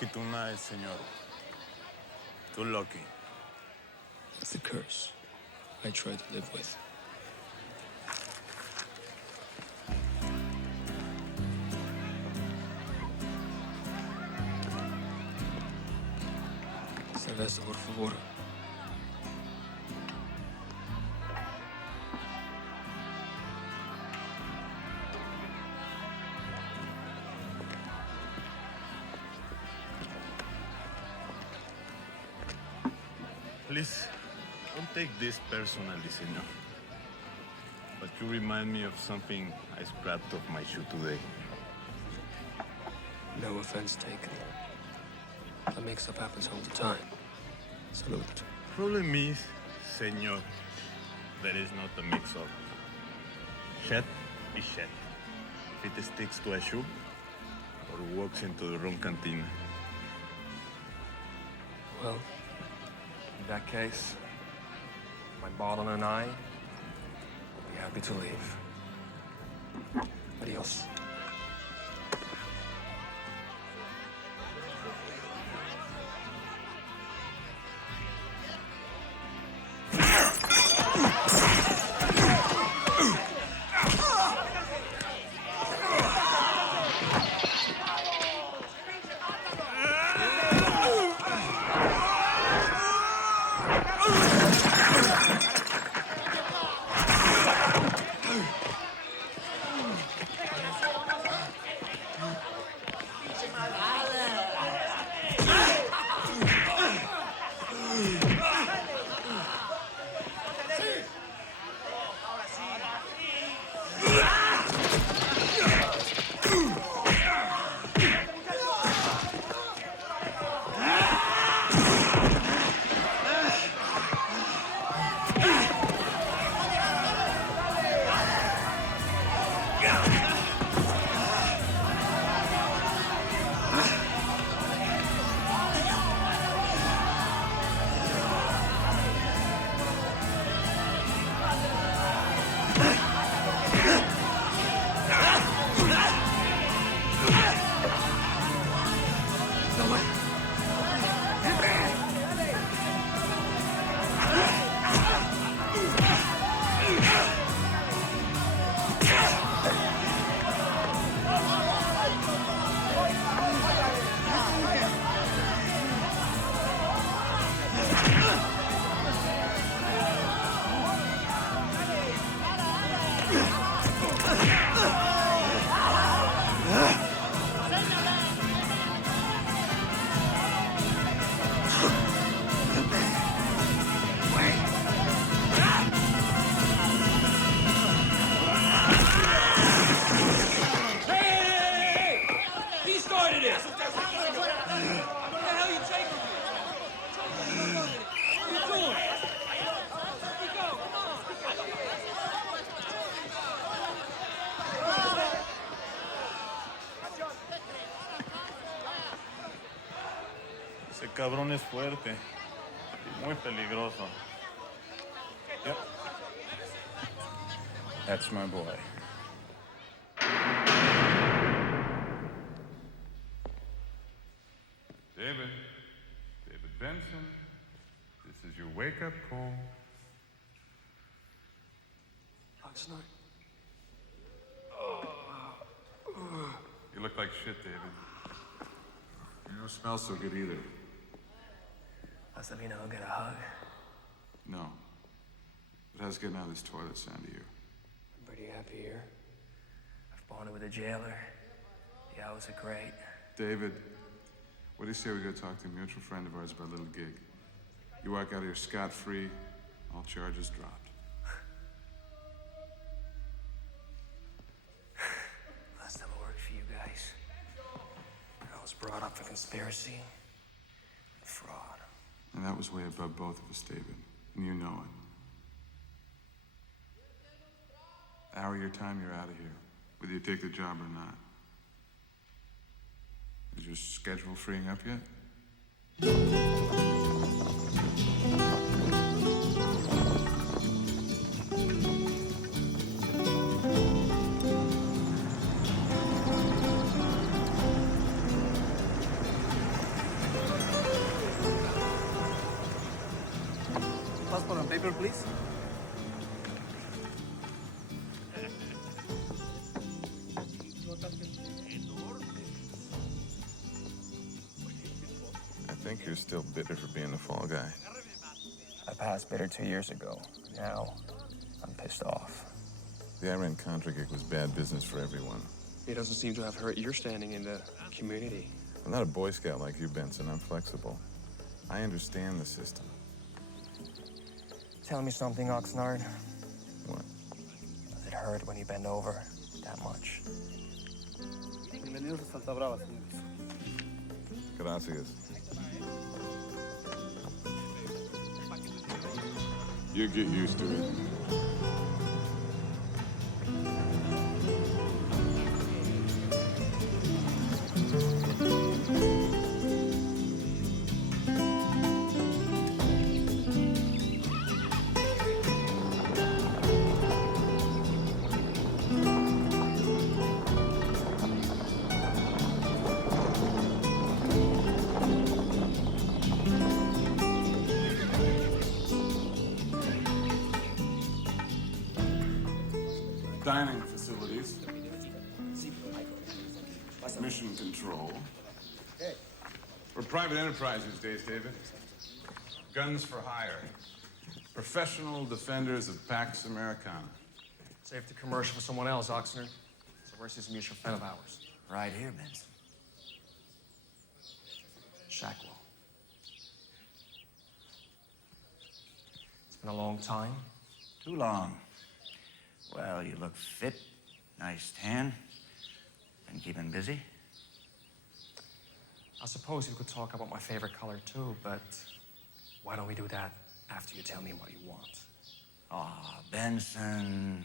lucky tonight, senor. Too lucky. It's the curse I try to live with. Cerveza, por favor. Please, don't take this personally, senor. But you remind me of something I scrapped off my shoe today. No offense taken. That mix-up happens all the time. Salute. Problem is, senor, there is not a mix-up. Shed is shed. If it sticks to a shoe, or walks into the wrong cantina. Well, in that case, my bottle and I will be happy to leave. Adios. Ese cabrón es fuerte y muy peligroso. Yep. That's my boy. David Benson, this is your wake-up call. Last night. You look like shit, David. You don't smell so good either. Must let me know I'll get a hug. No. But how's getting out of this toilet sound to you? I'm pretty happy here. I've bonded with a jailer. The hours are great. David, what do you say we go talk to a mutual friend of ours about a little gig? You walk out of here scot-free, all charges dropped. Last time I worked for you guys, I was brought up for conspiracy and fraud. And that was way above both of us, David. And you know it. Hour of your time, you're out of here. Whether you take the job or not. Is your schedule freeing up yet? Paper, please. I think you're still bitter for being the fall guy. I passed bitter 2 years ago. Now, I'm pissed off. The Iran-Contra gig was bad business for everyone. It doesn't seem to have hurt your standing in the community. I'm not a Boy Scout like you, Benson. I'm flexible. I understand the system. Tell me something, Oxnard. What? Does it hurt when you bend over that much? Bienvenidos a Santa Brava, señores. Gracias. You get used to it. Dining facilities. Mission control. We're private enterprise these days, David. Guns for hire. Professional defenders of Pax Americana. Save the commercial for someone else, Oxnard. So where's this mutual friend of ours? Right here, Benson. Shackwell. It's been a long time. Too long. Well, you look fit. Nice tan. Been keeping busy? I suppose you could talk about my favorite color too, but why don't we do that after you tell me what you want? Ah, Benson.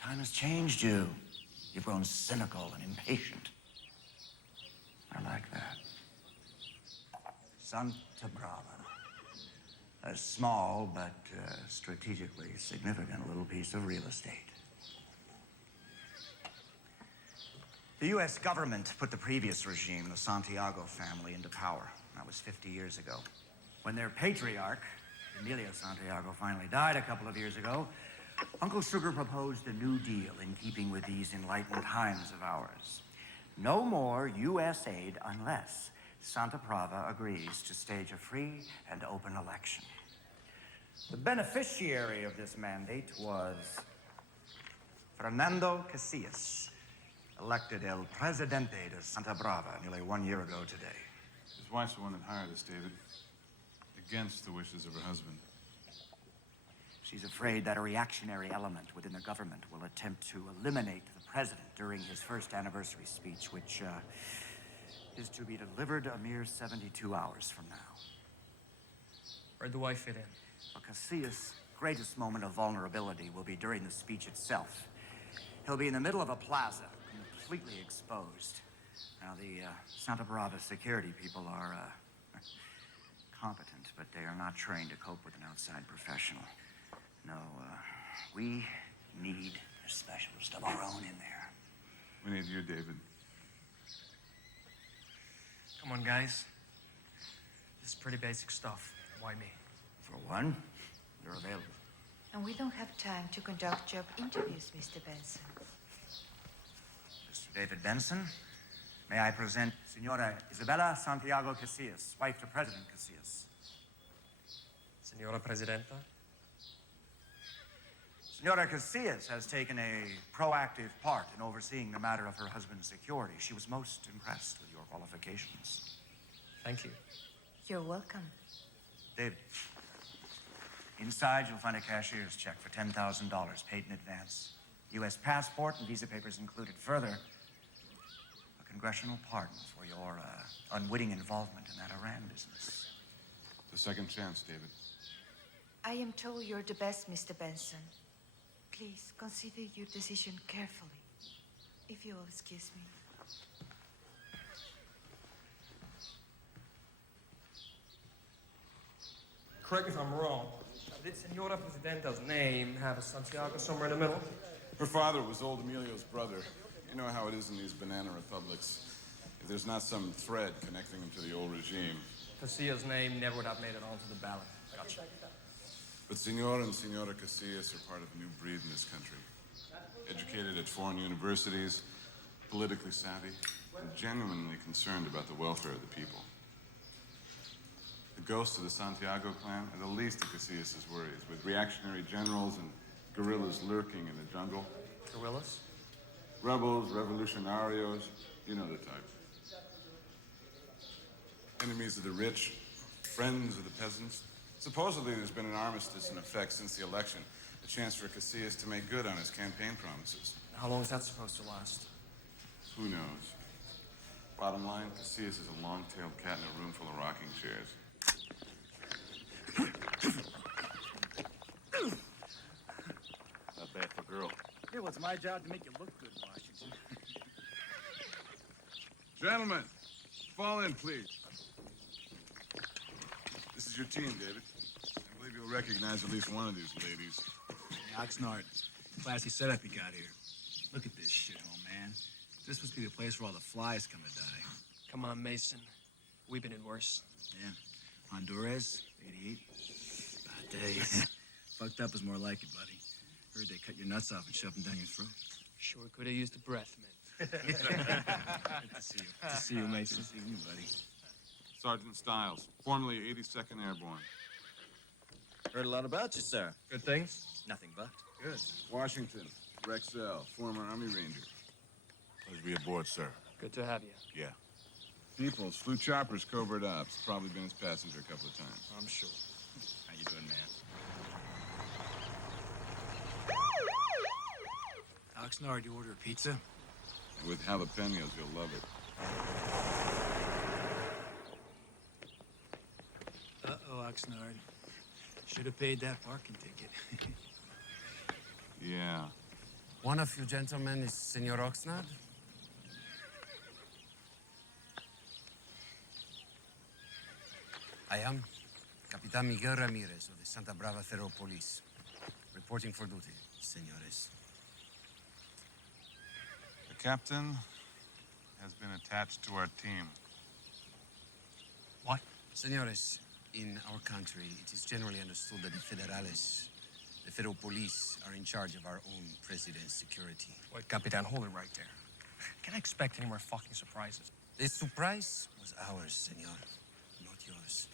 Time has changed you. You've grown cynical and impatient. I like that. Santa Brava. A small but strategically significant little piece of real estate. The U.S. government put the previous regime, the Santiago family, into power. That was 50 years ago. When their patriarch, Emilio Santiago, finally died a couple of years ago, Uncle Sugar proposed a new deal in keeping with these enlightened times of ours. No more U.S. aid unless Santa Brava agrees to stage a free and open election. The beneficiary of this mandate was Fernando Casillas, elected El Presidente de Santa Brava nearly 1 year ago today. His wife's the one that hired us, David. Against the wishes of her husband. She's afraid that a reactionary element within the government will attempt to eliminate the president during his first anniversary speech, which is to be delivered a mere 72 hours from now. Where do I fit in? Well, Casillas' greatest moment of vulnerability will be during the speech itself. He'll be in the middle of a plaza, completely exposed. Now, the Santa Brava security people are competent, but they are not trained to cope with an outside professional. No, we need a specialist of our own in there. We need you, David. Come on, guys. This is pretty basic stuff. Why me? For one, you're available. And we don't have time to conduct job interviews, Mr. Benson. Mr. David Benson, may I present Senora Isabella Santiago Casillas, wife to President Casillas. Senora Presidenta? Senora Casillas has taken a proactive part in overseeing the matter of her husband's security. She was most impressed with your qualifications. Thank you. You're welcome. David, inside you'll find a cashier's check for $10,000 paid in advance. U.S. passport and visa papers included. Further, a congressional pardon for your unwitting involvement in that Iran business. The second chance, David. I am told you're the best, Mr. Benson. Please consider your decision carefully, if you will excuse me. Correct me if I'm wrong. Did Senora Presidenta's name have a Santiago somewhere in the middle? Her father was old Emilio's brother. You know how it is in these banana republics. If there's not some thread connecting them to the old regime. Casillas' name never would have made it onto the ballot. Gotcha. But Senor and Senora Casillas are part of a new breed in this country. Educated at foreign universities, politically savvy, and genuinely concerned about the welfare of the people. The ghosts of the Santiago clan are the least of Casillas' worries, with reactionary generals and guerrillas lurking in the jungle. Gorillas? Rebels, revolutionarios, you know the type. Enemies of the rich, friends of the peasants. Supposedly there's been an armistice in effect since the election, a chance for Casillas to make good on his campaign promises. How long is that supposed to last? Who knows? Bottom line, Casillas is a long-tailed cat in a room full of rocking chairs. Not bad for a girl. Hey, well, it's my job to make you look good, Washington. Gentlemen, fall in, please. This is your team, David. I believe you'll recognize at least one of these ladies. Oxnard, classy setup you got here. Look at this shithole, man. This must be the place where all the flies come to die. Come on, Mason. We've been in worse. Yeah. Honduras, 88. Bad days. Fucked up is more like it, buddy. Heard they cut your nuts off and shoved them down your throat. Sure could have used a breath, man. Good to see you. Good to see you, Mason. Good to see you, buddy. Sergeant Stiles, formerly 82nd Airborne. Heard a lot about you, sir. Good things? Nothing but. Good. Washington, Rexell, former Army Ranger. Pleasure to be aboard, sir. Good to have you. Yeah. Peoples, flew choppers, covert ops. Probably been his passenger a couple of times. I'm sure. How you doing, man? Oxnard, you order a pizza? And with jalapenos, you'll love it. Uh-oh, Oxnard. Should have paid that parking ticket. Yeah. One of you gentlemen is Senor Oxnard? I am Capitan Miguel Ramirez of the Santa Brava Federal Police. Reporting for duty, senores. The captain has been attached to our team. What? Senores, in our country, it is generally understood that the Federales, the federal police, are in charge of our own president's security. Wait, Capitan, hold it right there. Can I expect any more fucking surprises? The surprise was ours, senor, not yours.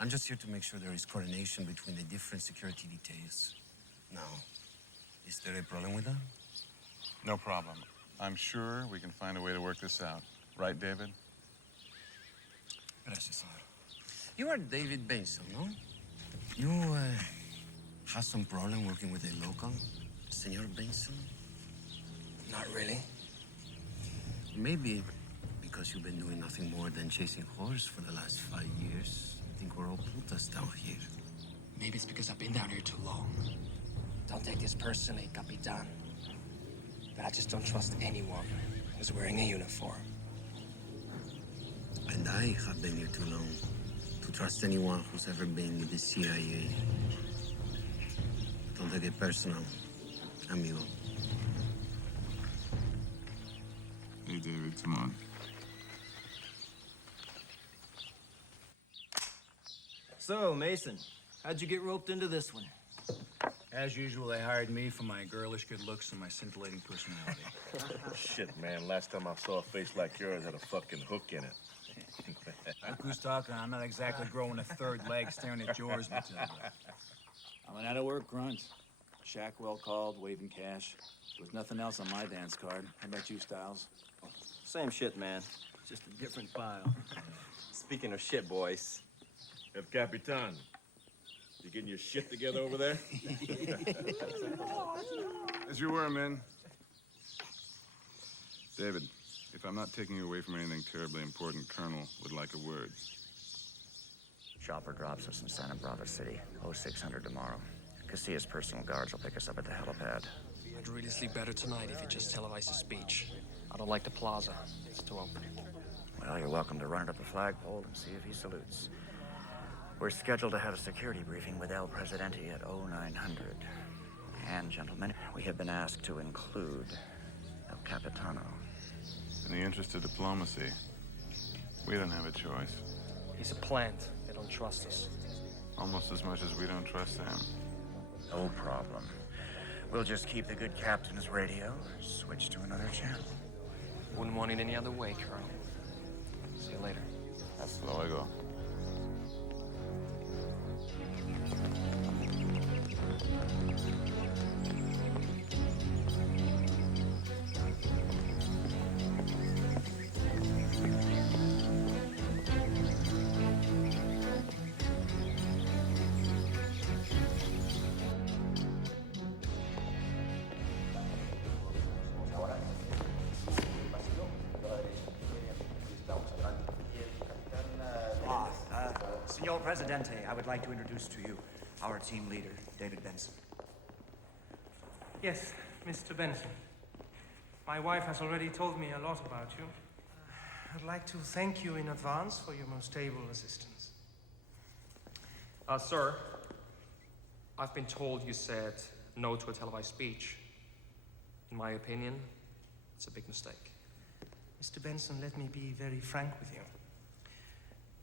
I'm just here to make sure there is coordination between the different security details. Now, is there a problem with that? No problem. I'm sure we can find a way to work this out. Right, David? Gracias, senor. You are David Benson, no? You, have some problem working with a local, Senor Benson? Not really. Maybe because you've been doing nothing more than chasing horse for the last 5 years. I think we're all putas down here. Maybe it's because I've been down here too long. Don't take this personally, Capitan. But I just don't trust anyone who's wearing a uniform. And I have been here too long to trust anyone who's ever been with the CIA. Don't take it personal, amigo. Hey, David, come on. So, Mason, how'd you get roped into this one? As usual, they hired me for my girlish good looks and my scintillating personality. Shit, man. Last time I saw a face like yours had a fucking hook in it. Look who's talking. I'm not exactly growing a third leg staring at yours, Matilda. I'm an out-of-work grunt. Shack well called, waving cash. With nothing else on my dance card. How about you, Styles? Same shit, man. Just a different file. Speaking of shit, boys. El Capitan, you getting your shit together over there? As you were, men. David, if I'm not taking you away from anything terribly important, Colonel would like a word. Chopper drops us in Santa Brava City, 0600 tomorrow. Casillas' personal guards will pick us up at the helipad. I'd really sleep better tonight if you just televised the speech. I don't like the plaza. It's too open. Well, you're welcome to run it up the flagpole and see if he salutes. We're scheduled to have a security briefing with El Presidente at 0900. And, gentlemen, we have been asked to include El Capitano. In the interest of diplomacy, we don't have a choice. He's a plant. They don't trust us. Almost as much as we don't trust them. No problem. We'll just keep the good captain's radio, switch to another channel. Wouldn't want it any other way, Colonel. See you later. Hasta luego. Senor Presidente, I would like to introduce to you our team leader, David Benson. Yes, Mr. Benson. My wife has already told me a lot about you. I'd like to thank you in advance for your most able assistance. Sir, I've been told you said no to a televised speech. In my opinion, it's a big mistake. Mr. Benson, let me be very frank with you.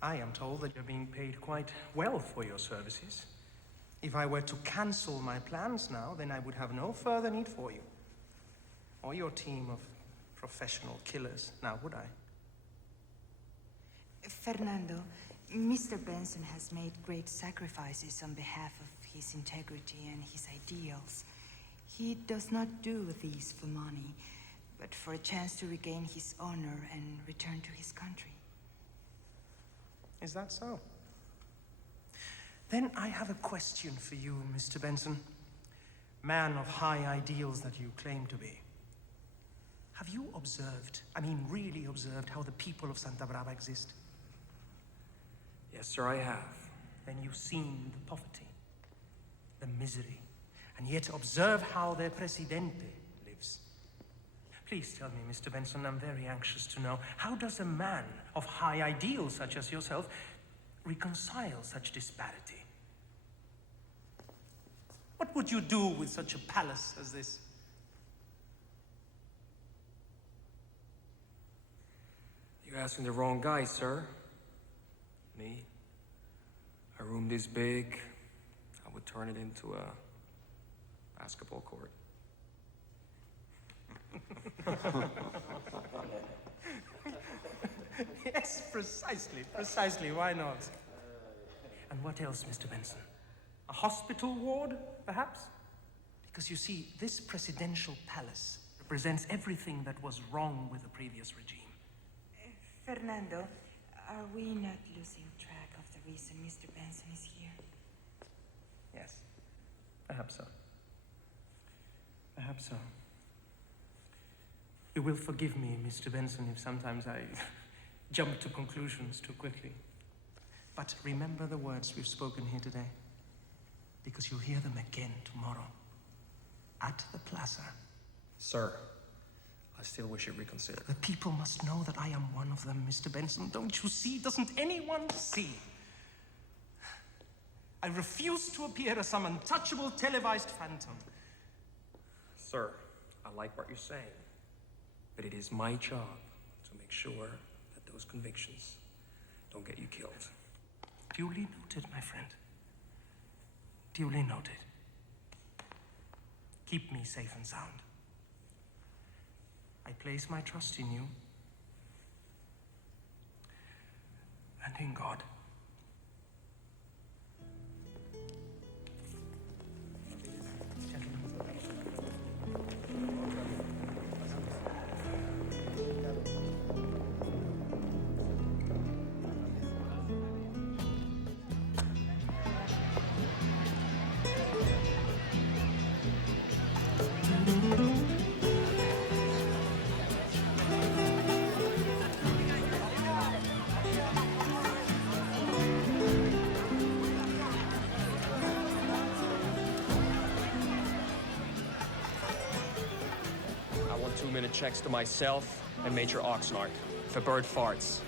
I am told that you're being paid quite well for your services. If I were to cancel my plans now, then I would have no further need for you. Or your team of professional killers, now would I? Fernando, Mr. Benson has made great sacrifices on behalf of his integrity and his ideals. He does not do these for money, but for a chance to regain his honor and return to his country. Is that so? Then I have a question for you, Mr. Benson. Man of high ideals that you claim to be. Have you observed, really observed, how the people of Santa Brava exist? Yes, sir, I have. Then you've seen the poverty, the misery, and yet observe how their presidente lives. Please tell me, Mr. Benson, I'm very anxious to know, how does a man of high ideals such as yourself reconcile such disparity? What would you do with such a palace as this? You're asking the wrong guy, sir. Me? A room this big, I would turn it into a basketball court. Yes, precisely, why not? And what else, Mr. Benson? A hospital ward, perhaps? Because you see, this presidential palace represents everything that was wrong with the previous regime. Fernando, are we not losing track of the reason Mr. Benson is here? Yes, perhaps so. Perhaps so. You will forgive me, Mr. Benson, if sometimes I jump to conclusions too quickly. But remember the words we've spoken here today, because you'll hear them again tomorrow at the plaza. Sir, I still wish you'd reconsider. The people must know that I am one of them, Mr. Benson. Don't you see? Doesn't anyone see? I refuse to appear as some untouchable televised phantom. Sir, I like what you're saying, but it is my job to make sure that those convictions don't get you killed. Duly noted, my friend. Duly noted. Keep me safe and sound. I place my trust in you and in God. I want 2-minute checks to myself and Major Oxnard. If a bird farts,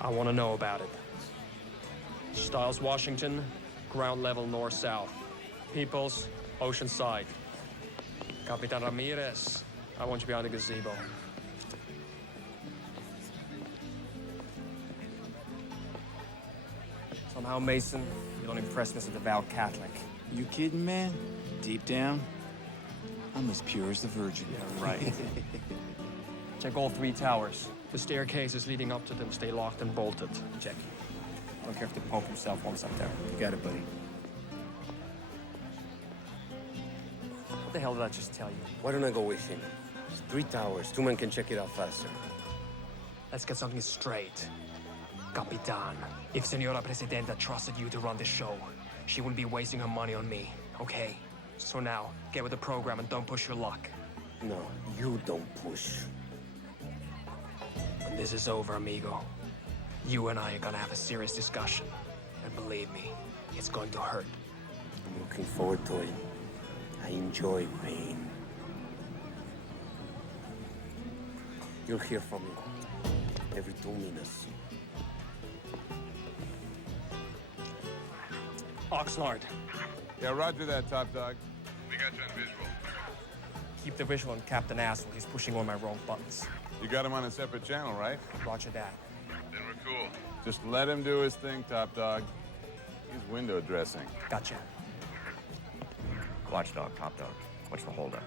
I want to know about it. Stiles, Washington, ground level north-south. Peoples, Oceanside. Capitan Ramirez, I want you behind the gazebo. Somehow, Mason, you don't impress me as a devout Catholic. You kidding, man? Deep down, I'm as pure as the Virgin. Yeah, right. Check all 3 towers. The staircases leading up to them stay locked and bolted. Check. Don't care if the Pope himself wants up there. You got it, buddy. What the hell did I just tell you? Why don't I go with him? It's 3 towers. 2 men can check it out faster. Let's get something straight. Capitan, if Senora Presidenta trusted you to run this show, she wouldn't be wasting her money on me, okay? So now, get with the program and don't push your luck. No, you don't push. When this is over, amigo, you and I are gonna have a serious discussion. And believe me, it's going to hurt. I'm looking forward to it. I enjoy pain. You'll hear from me every 2 minutes. Oxnard, Yeah, roger that, top dog. We got you on visual. keep the visual on Captain Asshole. He's pushing all my wrong buttons. You got him on a separate channel, right? Roger that. Then we're cool. Just let him do his thing, top dog. He's window dressing. Gotcha. Watchdog, top dog. What's the holdup?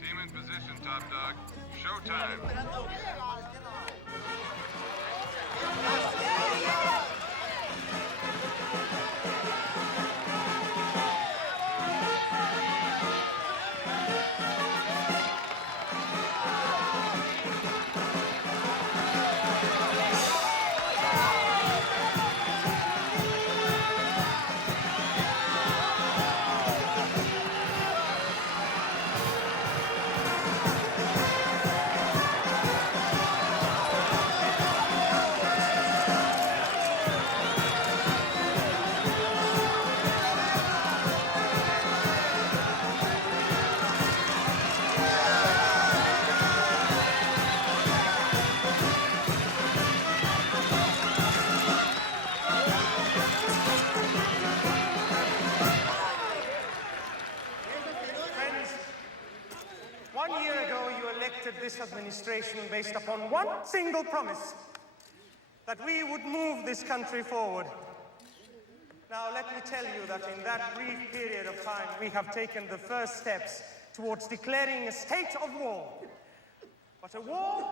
Team in position, top dog. Showtime. Friends, 1 year ago you elected this administration based upon one single promise, that we would move this country forward. Now let me tell you that in that brief period of time we have taken the first steps towards declaring a state of war. But a war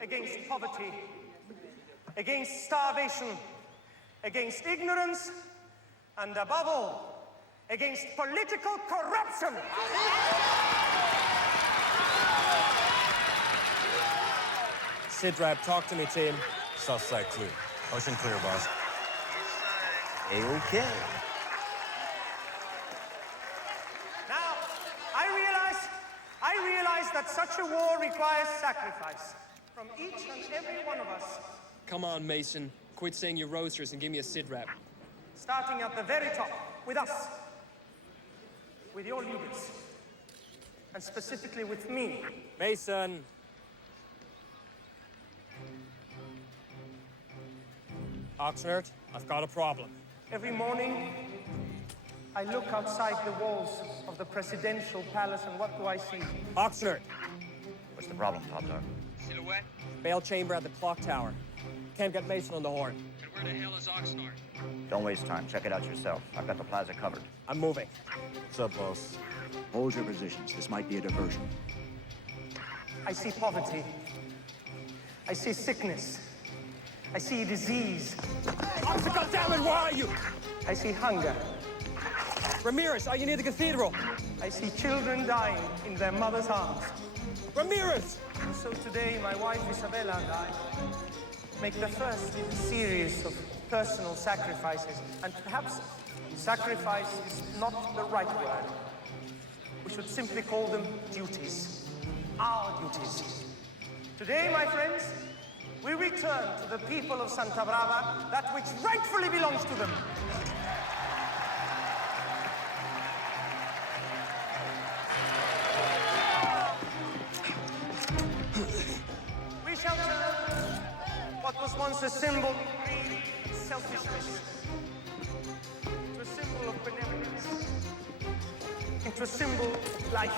against poverty, against starvation, against ignorance, and above all, against political corruption. Sidrap, talk to me, team. South side clear. Ocean clear, boss. A-okay. Now, I realize that such a war requires sacrifice from each and every one of us, Come on, Mason. Quit saying your roasters and give me a Sidrap. starting at the very top, with us, with your leaders, and specifically with me. Mason! Oxnard, I've got a problem. Every morning, I look outside the walls of the presidential palace, and what do I see? Oxnard! What's the problem, top dog? Silhouette? Bail chamber at the clock tower. Can't get Mason on the horn. And where the hell is Oxnard? Don't waste time. Check it out yourself. I've got the plaza covered. I'm moving. What's up, boss? Hold your positions. This might be a diversion. I see poverty. I see sickness. I see disease. Officer, goddammit, where are you? I see hunger. Ramirez, are you near the cathedral? I see children dying in their mother's arms. Ramirez! And so today, my wife Isabella and I make the first in a series of personal sacrifices. And perhaps sacrifice is not the right word. We should simply call them duties. Our duties. Today, my friends, we return to the people of Santa Brava that which rightfully belongs to them. We shall turn what was once a symbol of greed and selfishness into a symbol of benevolence, into a symbol of life.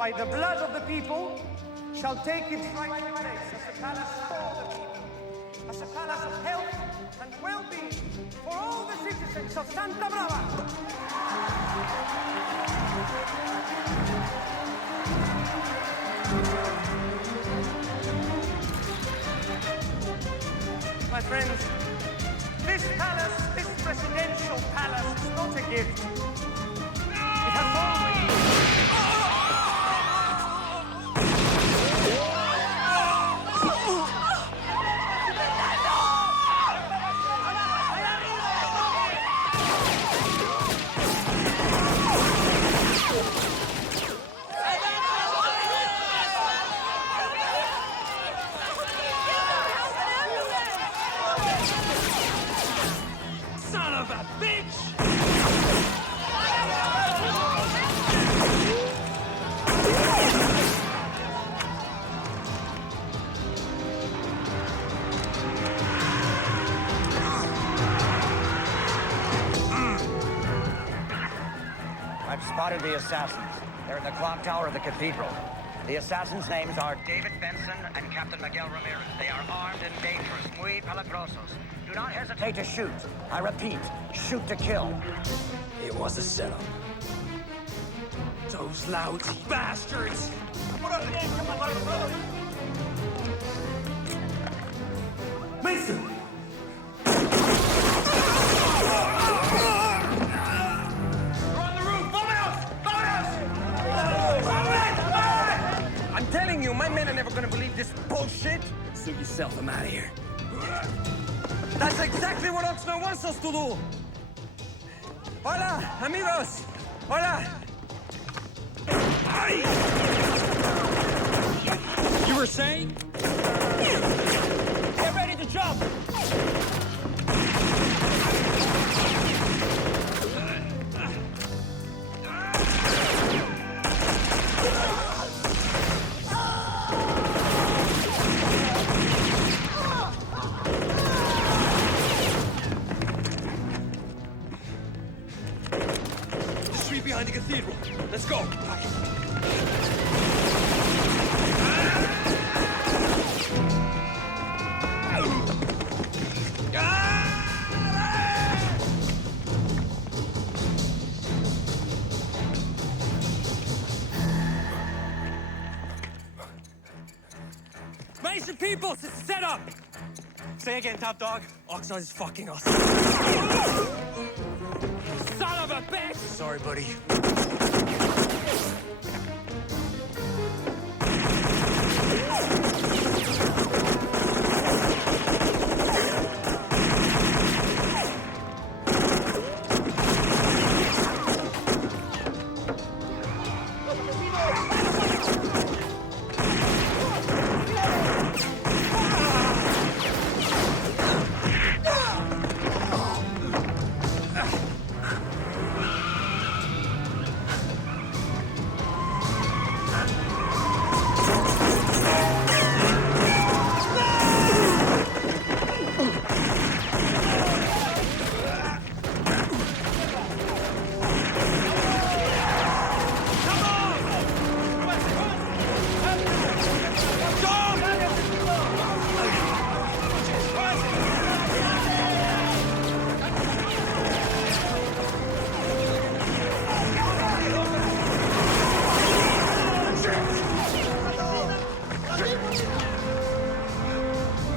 by the blood of the people, shall take its rightful place as a palace for the people, as a palace of health and well-being for all the citizens of Santa Brava. My friends, this palace, this presidential palace, is not a gift. It has always... Son of a bitch! I've spotted the assassins. They're in the clock tower of the cathedral. The assassins' names are David Benson and Captain Miguel Ramirez. They are armed and dangerous, muy peligrosos. Do not hesitate to shoot. I repeat, shoot to kill. It was a setup. Those lousy bastards! What are the names? Come on, brother. Mason! I'm telling you, my men are never gonna believe this bullshit. Suit yourself, I'm out of here. That's exactly what Oxnard wants us to do. Hola, amigos. Hola. You were saying? Get ready to jump! The street behind the cathedral. Let's go. Mason people, it's set up. Say again, top dog. Oxnard is fucking us. Son of a bitch! Sorry, buddy.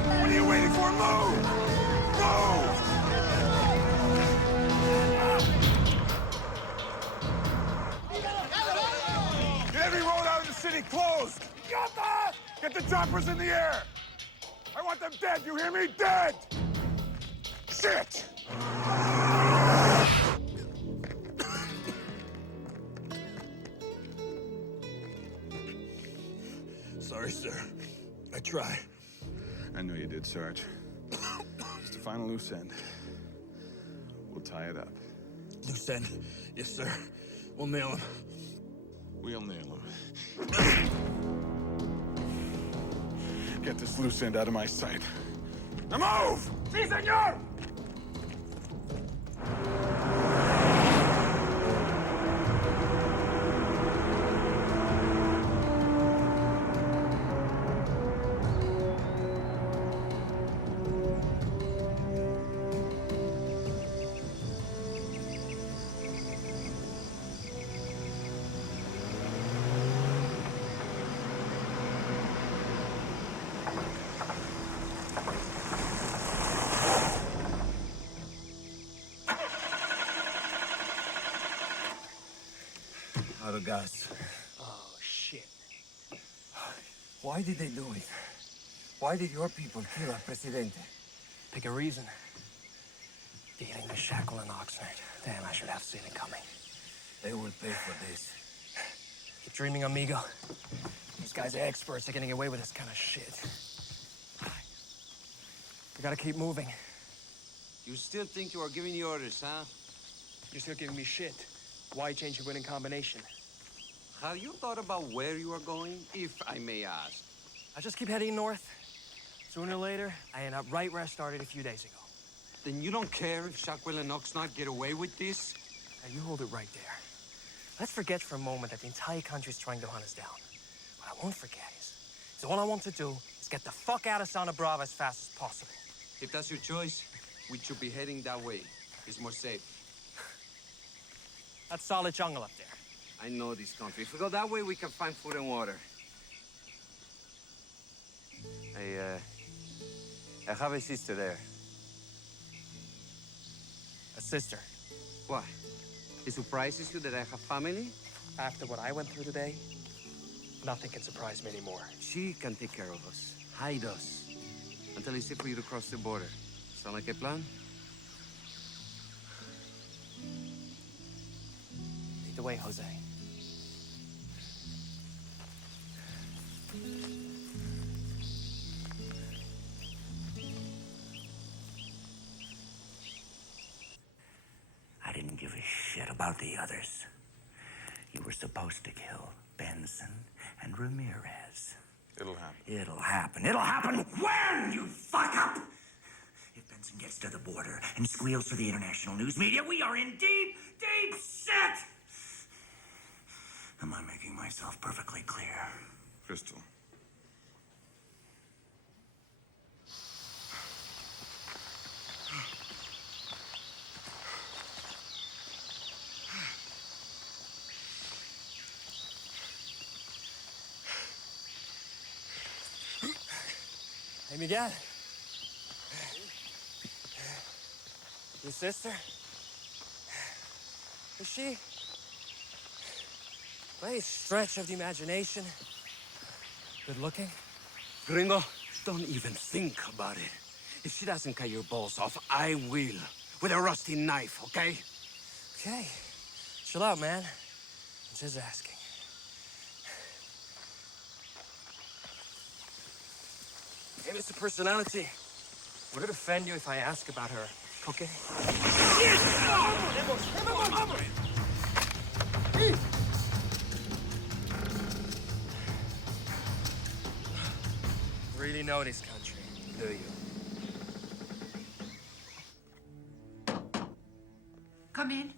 What are you waiting for? Move! Move! Get every road out of the city closed! Got that! Get the choppers in the air! I want them dead, you hear me? Dead! Shit! Sorry, sir. I try. I know you did, Sarge. Just a final loose end. We'll tie it up. Loose end. Yes, sir. We'll nail him. We'll nail him. Get this loose end out of my sight. Now move! Si, senor! Out of gas. Oh, shit. Why did they do it? Why did your people kill our presidente? Pick a reason. Dealing with Shackle and Oxnard. Damn, I should have seen it coming. They will pay for this. Keep dreaming, amigo. These guys are experts at getting away with this kind of shit. We gotta keep moving. You still think you are giving the orders, huh? You're still giving me shit. Why change your winning combination? Have you thought about where you are going, if I may ask? I just keep heading north. Sooner or later, I end up right where I started a few days ago. Then you don't care if Shackwell and Oxnard get away with this? Now, you hold it right there. Let's forget for a moment that the entire country's trying to hunt us down. What I won't forget is all I want to do is get the fuck out of Santa Brava as fast as possible. If that's your choice, we should be heading that way. It's more safe. That's solid jungle up there. I know this country. If we go that way, we can find food and water. I have a sister there. A sister? What? It surprises you that I have family? After what I went through today, nothing can surprise me anymore. She can take care of us, hide us, until it's safe for you to cross the border. Sound like a plan? Lead the way, Jose. I didn't give a shit about the others. You were supposed to kill Benson and Ramirez. It'll happen. It'll happen. It'll happen when, you fuck up! If Benson gets to the border and squeals for the international news media, we are in deep, deep shit! Am I making myself perfectly clear? Crystal. Hey, Miguel. Your sister? Is she, by a stretch of the imagination, good looking? Gringo, don't even think about it. If she doesn't cut your balls off, I will. With a rusty knife, okay? Okay. Chill out, man. I'm just asking. Hey, Mr. Personality. Would it offend you if I ask about her cooking? Really know this country, do you? Come in.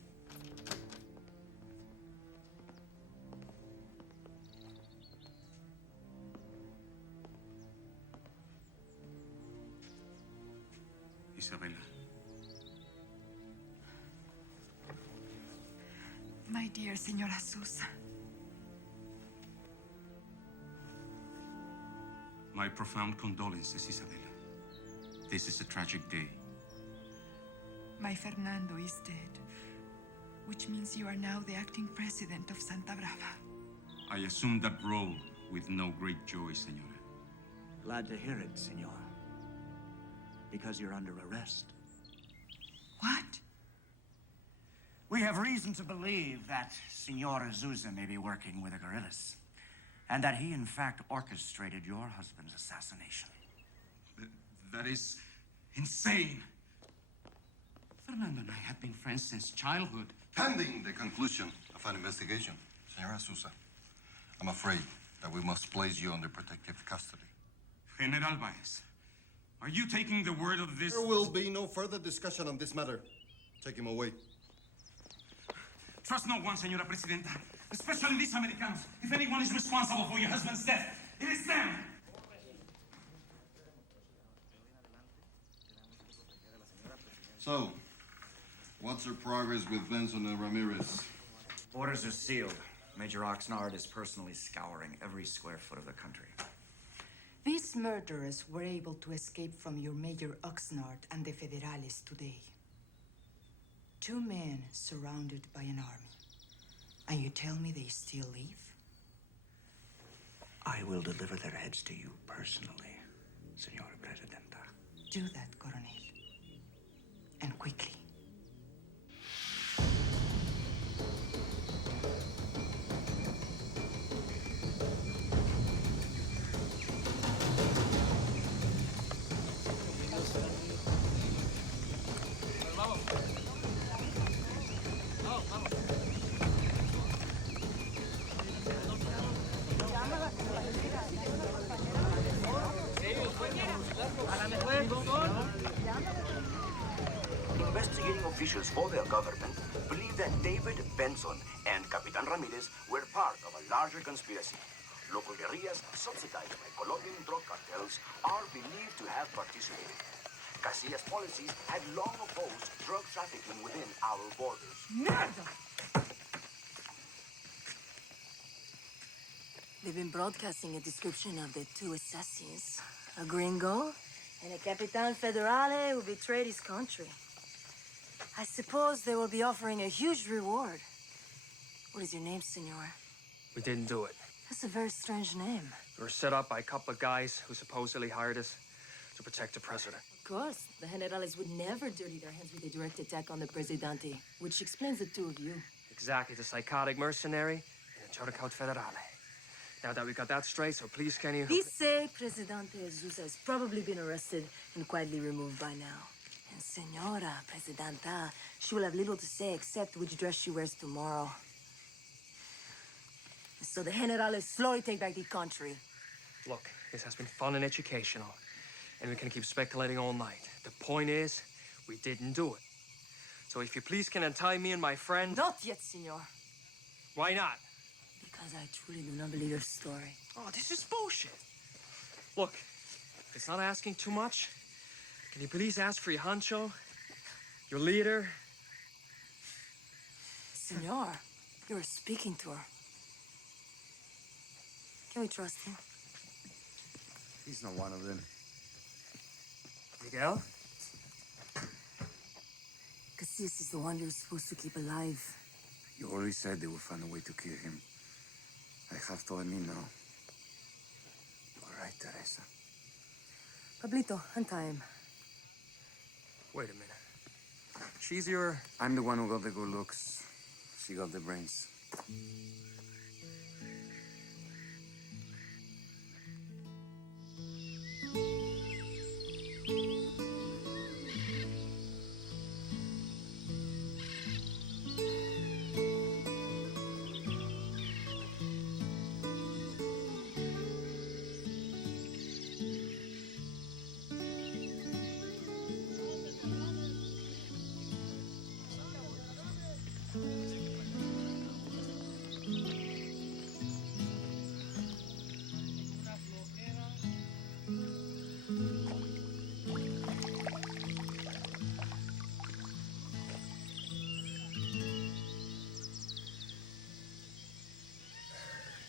Isabella. My dear Senora Sousa. My profound condolences, Isabella. This is a tragic day. My Fernando is dead, which means you are now the acting president of Santa Brava. I assumed that role with no great joy, Senora. Glad to hear it, senor. Because you're under arrest. What? We have reason to believe that Senor Azusa may be working with the guerrillas, and that he, in fact, orchestrated your husband's assassination. That is insane. Fernando and I have been friends since childhood. Pending the conclusion of an investigation, Senora Sousa, I'm afraid that we must place you under protective custody. General Baez, are you taking the word of this? There will be no further discussion on this matter. Take him away. Trust no one, Senora Presidenta. Especially these Americans. If anyone is responsible for your husband's death, it is them! So, what's our progress with Benson and Ramirez? Orders are sealed. Major Oxnard is personally scouring every square foot of the country. These murderers were able to escape from your Major Oxnard and the Federales today. 2 men surrounded by an army. And you tell me they still leave? I will deliver their heads to you personally, Senora Presidenta. Do that, Coronel. And quickly. Investigating officials for their government believe that David Benson and Capitan Ramirez were part of a larger conspiracy. Local guerrillas subsidized by Colombian drug cartels are believed to have participated. Casillas' policies had long opposed drug trafficking within our borders. Murder! They've been broadcasting a description of the two assassins. A gringo and a Capitan Federale who betrayed his country. I suppose they will be offering a huge reward. What is your name, senor? We didn't do it. That's a very strange name. We were set up by a couple of guys who supposedly hired us to protect the president. Of course, the generales would never dirty their hands with a direct attack on the Presidente, which explains the two of you. Exactly, the psychotic mercenary and the Turcout Federale. Now that we got that straight, so please can you... Dice Presidente Jesus has probably been arrested and quietly removed by now. And Senora Presidenta, she will have little to say except which dress she wears tomorrow. So the generales slowly take back the country. Look, this has been fun and educational, and we can keep speculating all night. The point is, we didn't do it. So if you please can untie me and my friend... Not yet, senor. Why not? Because I truly do not believe your story. Oh, this is bullshit. Look, if it's not asking too much, can you please ask for your honcho, your leader? Senor, you were speaking to her. Can we trust him? He's not one of them. Miguel? Casillas is the one you're supposed to keep alive. You already said they would find a way to kill him. I have to admit now. You're right, Teresa. Pablito, untie him. Wait a minute. She's your... I'm the one who got the good looks. She got the brains.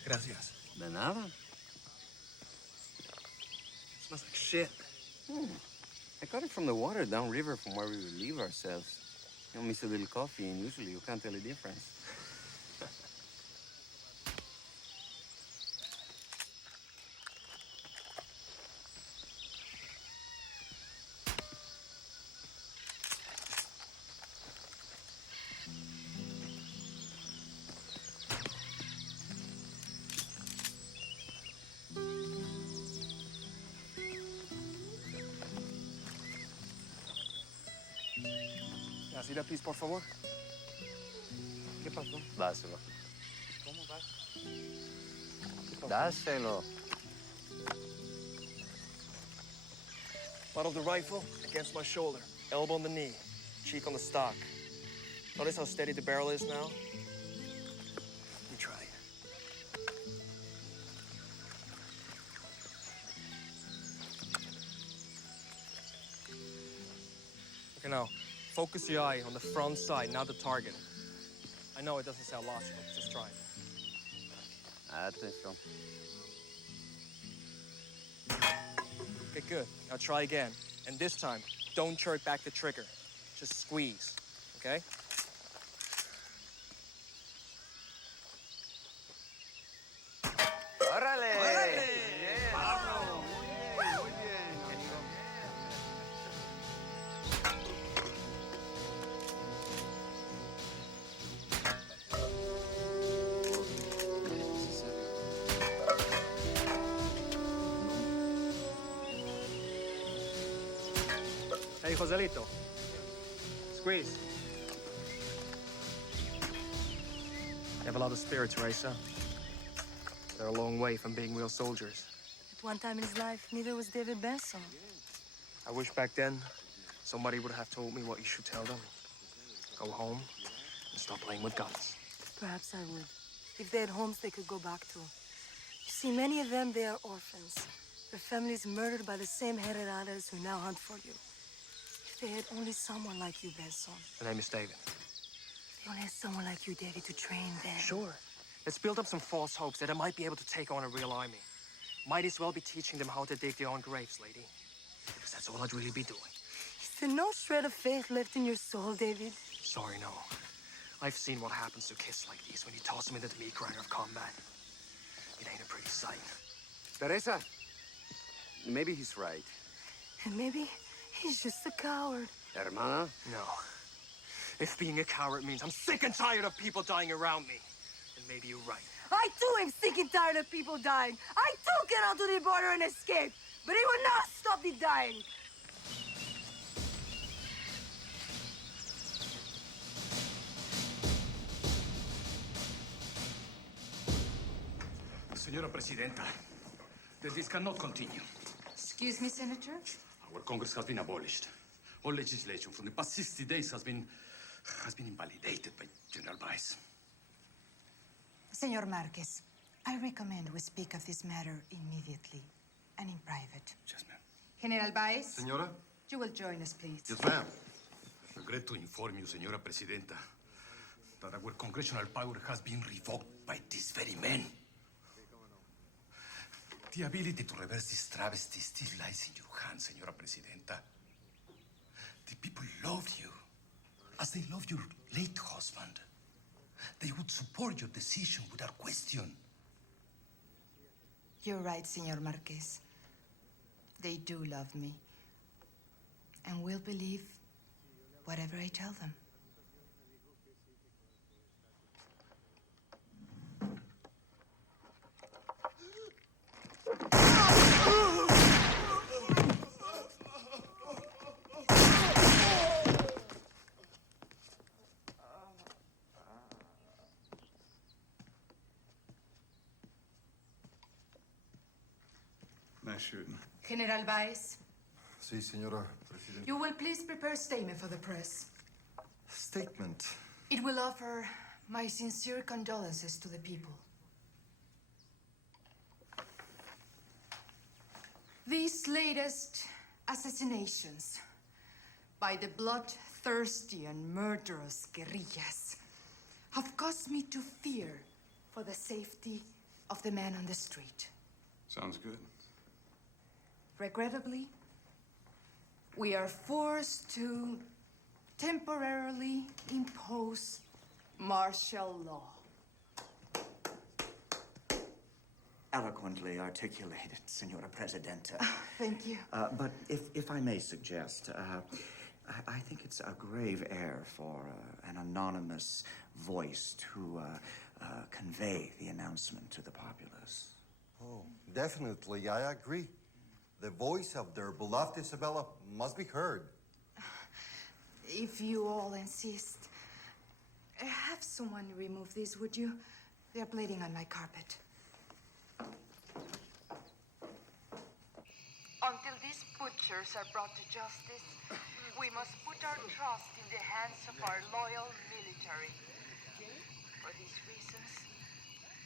Gracias. De nada. Smells like shit. I got it from the water downriver from where we relieve ourselves. You know, mix a little coffee, and usually you can't tell the difference. Así please, por favor. ¿Qué pasó? Dáselo. ¿Cómo vas? Dáselo. Butt of the rifle against my shoulder, elbow on the knee, cheek on the stock. Notice how steady the barrel is now? Let me try. Okay, now, focus your eye on the front side, not the target. I know it doesn't sound logical, but just try it. Atención. Okay, good. Now try again. And this time, don't jerk back the trigger. Just squeeze, okay? Joselito. Squeeze. You have a lot of spirit, Teresa. They're a long way from being real soldiers. At one time in his life, neither was David Benson. I wish back then somebody would have told me what you should tell them. Go home and stop playing with guns. Perhaps I would. If they had homes they could go back to. You see, many of them, they are orphans. Their families murdered by the same generadas who now hunt for you. If they had only someone like you, Benson. The name is David. They only had someone like you, David, to train them. Sure. Let's build up some false hopes that I might be able to take on a real army. Might as well be teaching them how to dig their own graves, lady. Because that's all I'd really be doing. Is there no shred of faith left in your soul, David? Sorry, no. I've seen what happens to kids like these when you toss them into the meat grinder of combat. It ain't a pretty sight. Teresa, maybe he's right. And maybe he's just a coward. Hermana? No. If being a coward means I'm sick and tired of people dying around me, then maybe you're right. I too am sick and tired of people dying. I too cannot to the border and escape. But it will not stop the dying. Senora Presidenta, this cannot continue. Excuse me, Senator? Our Congress has been abolished. All legislation from the past 60 days has been invalidated by General Vice. Senor Marquez, I recommend we speak of this matter immediately and in private. Yes, ma'am. General Baez, Senora? you will join us, please. Yes, ma'am. I regret to inform you, Senora Presidenta, that our congressional power has been revoked by these very men. The ability to reverse this travesty still lies in your hands, Senora Presidenta. The people love you, as they love your late husband. They would support your decision without question. You're right, Senor Marquez. They do love me. And will believe whatever I tell them. Nice shooting. General Baez, Sí, señora Presidenta. you will please prepare a statement for the press. Statement. It will offer my sincere condolences to the people. These latest assassinations by the bloodthirsty and murderous guerrillas have caused me to fear for the safety of the man on the street. Sounds good. Regrettably, we are forced to temporarily impose martial law. Eloquently articulated, Senora Presidenta. Thank you. But if I may suggest, I think it's a grave error for an anonymous voice to convey the announcement to the populace. Oh, definitely, I agree. The voice of their beloved Isabella must be heard. If you all insist, have someone remove these, would you? They're bleeding on my carpet. Until these butchers are brought to justice, we must put our trust in the hands of our loyal military. For these reasons,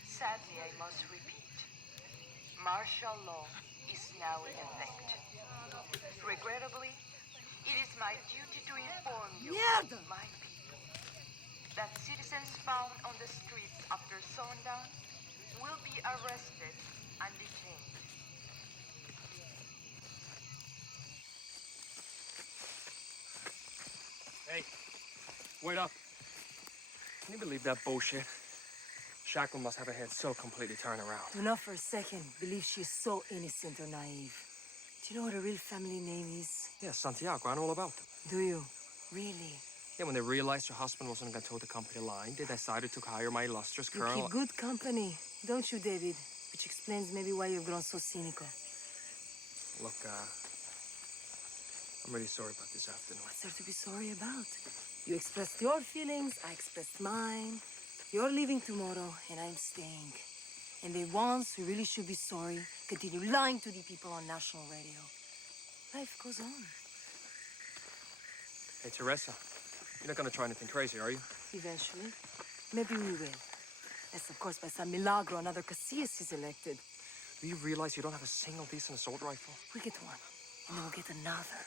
sadly I must repeat, martial law is now in effect. Regrettably, it is my duty to inform you, my people, that citizens found on the streets after sundown will be arrested and detained. Hey, wait up. Can you believe that bullshit? Shackle must have her head so completely turned around. Do not for a second believe she is so innocent or naive. Do you know what her real family name is? Yeah, Santiago, I know all about them. Do you? Really? Yeah, when they realized your husband wasn't gonna toe the company line, they decided to hire my illustrious You colonel. keep good company, don't you, David? Which explains maybe why you've grown so cynical. Look, I'm really sorry about this afternoon. What's there to be sorry about? You expressed your feelings, I expressed mine. You're leaving tomorrow, and I'm staying. And the ones who really should be sorry continue lying to the people on national radio. Life goes on. Hey, Teresa, you're not gonna try anything crazy, are you? Eventually. Maybe we will. Unless, of course, by some milagro, another Casillas is elected. Do you realize you don't have a single decent assault rifle? We get one, and then we'll get another.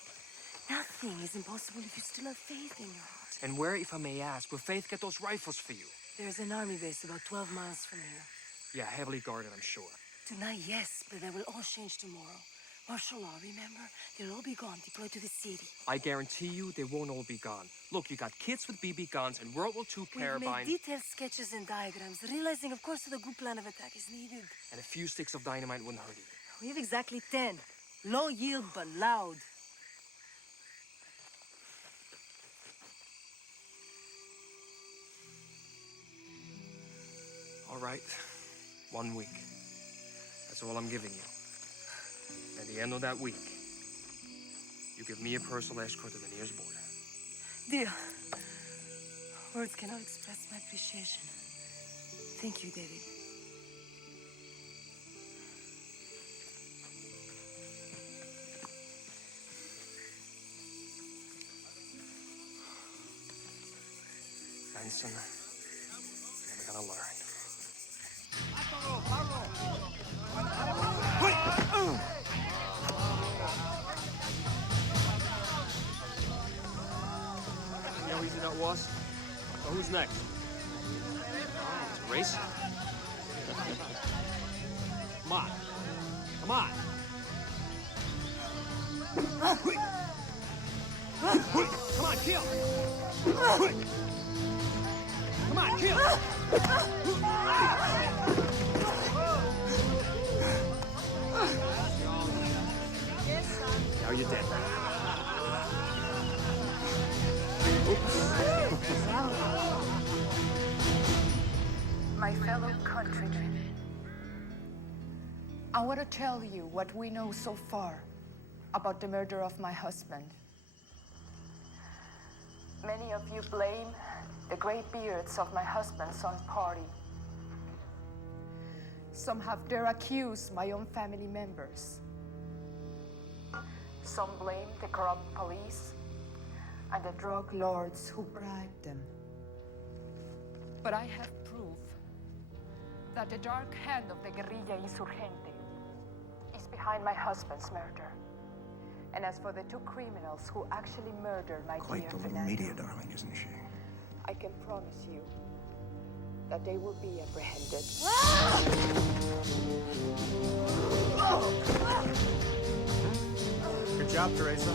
Nothing is impossible if you still have faith in your heart. And where, if I may ask, will Faith get those rifles for you? There's an army base about 12 miles from here. Yeah, heavily guarded, I'm sure. Tonight, yes, but that will all change tomorrow. Martial law, remember? They'll all be gone, deployed to the city. I guarantee you they won't all be gone. Look, you got kids with BB guns and World War II We've carabines. made detailed sketches and diagrams, realizing, of course, that a good plan of attack is needed. And a few sticks of dynamite wouldn't hurt either. We have exactly 10. Low yield, but loud. All right. 1 week. That's all I'm giving you. At the end of that week, you give me a personal escort to the nearest border. Deal. Words cannot express my appreciation. Thank you, David. Benson, never gonna learn. You know how easy that was? So who's next? Oh, Teresa. Come on. Come on. Come on, kill. Come on, kill. Now you're dead. My fellow countrymen, I want to tell you what we know so far about the murder of my husband. Many of you blame the gray beards of my husband's son party. Some have dare accuse my own family members. Some blame the corrupt police and the drug lords who bribed them. But I have proof that the dark hand of the guerrilla insurgente is behind my husband's murder. And as for the two criminals who actually murdered my Quite dear the little Fernando, media darling, isn't she? I can promise you that they will be apprehended. Good job, Teresa.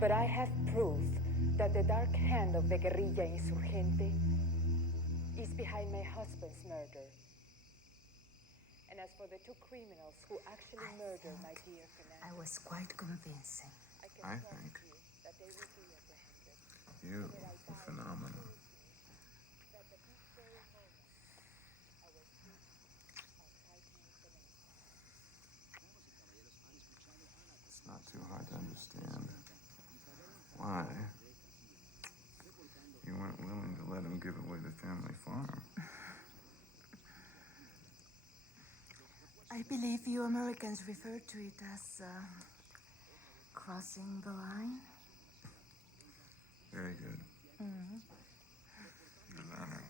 But I have proof that the dark hand of the guerrilla insurgente is behind my husband's murder. And as for the two criminals who actually murdered my dear Fernando, I was quite convincing. I can promise you that they will be apprehended. You, phenomenal. It's not too hard to understand why you weren't willing to let him give away the family farm. I believe you Americans refer to it as crossing the line. Very good. Mm-hmm. Your Honor.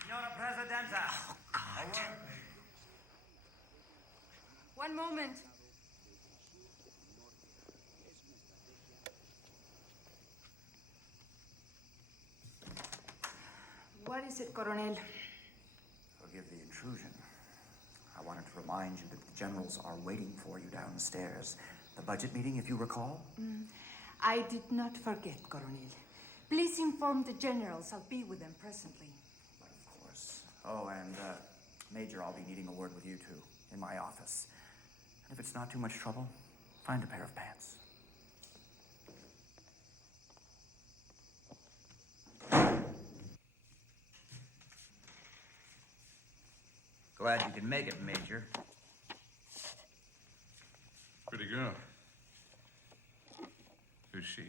Signora Presidenta. Oh, God. One moment. What is it, Coronel? Forgive the intrusion. I wanted to remind you that the generals are waiting for you downstairs. The budget meeting, if you recall? I did not forget, Coronel. Please inform the generals I'll be with them presently. Of course. Oh, and, Major, I'll be needing a word with you two in my office. And if it's not too much trouble, find a pair of pants. Glad you can make it, Major. Pretty girl. Who's she?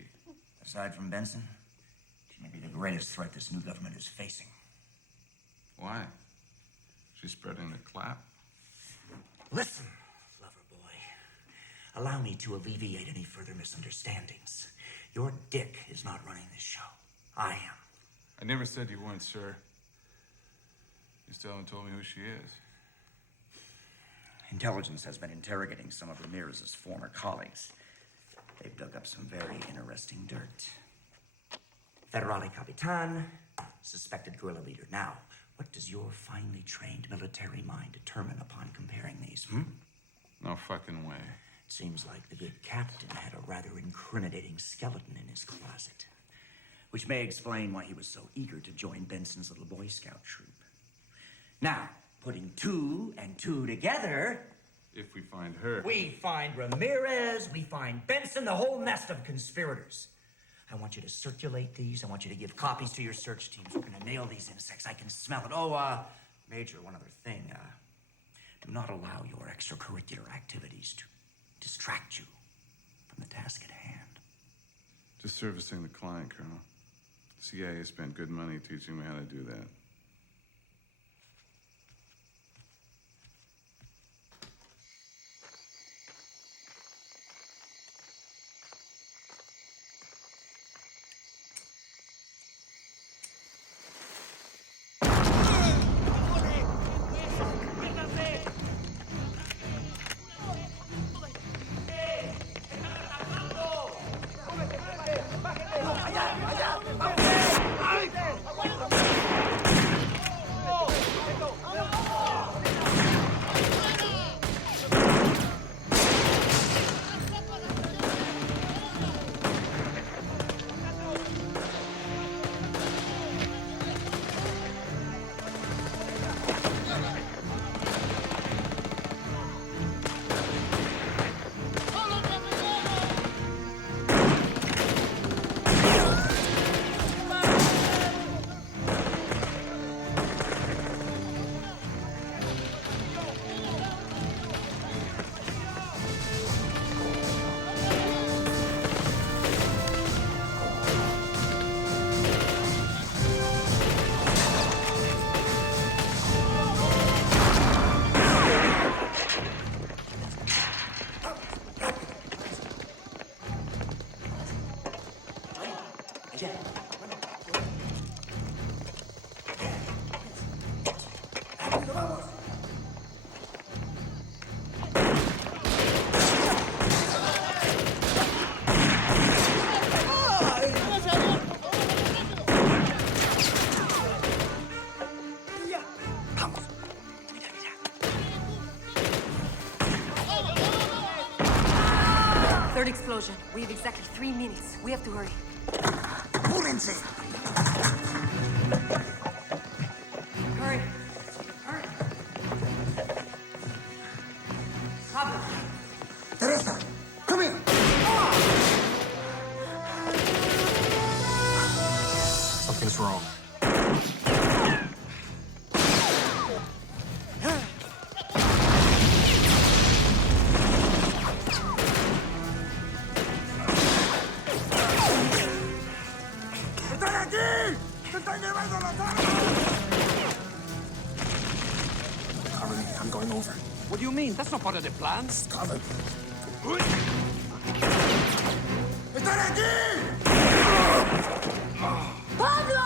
Aside from Benson, she may be the greatest threat this new government is facing. Why? She's spreading the clap. Listen, lover boy. Allow me to alleviate any further misunderstandings. Your dick is not running this show. I am. I never said you weren't, sir. You still haven't told me who she is. Intelligence has been interrogating some of Ramirez's former colleagues. They've dug up some very interesting dirt. Federale Capitan, suspected guerrilla leader. Now, what does your finely trained military mind determine upon comparing these, No fucking way. It seems like the good captain had a rather incriminating skeleton in his closet. Which may explain why he was so eager to join Benson's little Boy Scout troop. Now, putting 2 and 2 together... If we find her... We find Ramirez, we find Benson, the whole nest of conspirators. I want you to circulate these. I want you to give copies to your search teams. We're gonna nail these insects. I can smell it. Oh, Major, one other thing. Do not allow your extracurricular activities to distract you from the task at hand. Just servicing the client, Colonel. CIA spent good money teaching me how to do that. Third explosion. We have exactly 3 minutes. We have to hurry. Hurry. Hurry. Pablo. Teresa, come here. him over. What do you mean? That's not part of the plan. Cover. ¡Están aquí! Pablo!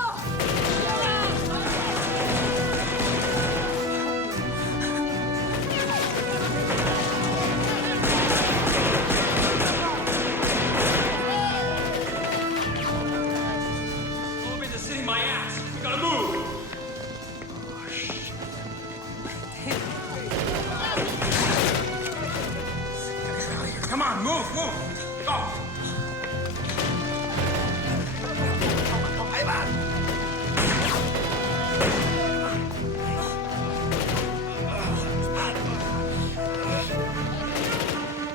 Elevator sitting my ass. We gotta move. Come on, move, move! Go! Ahí va.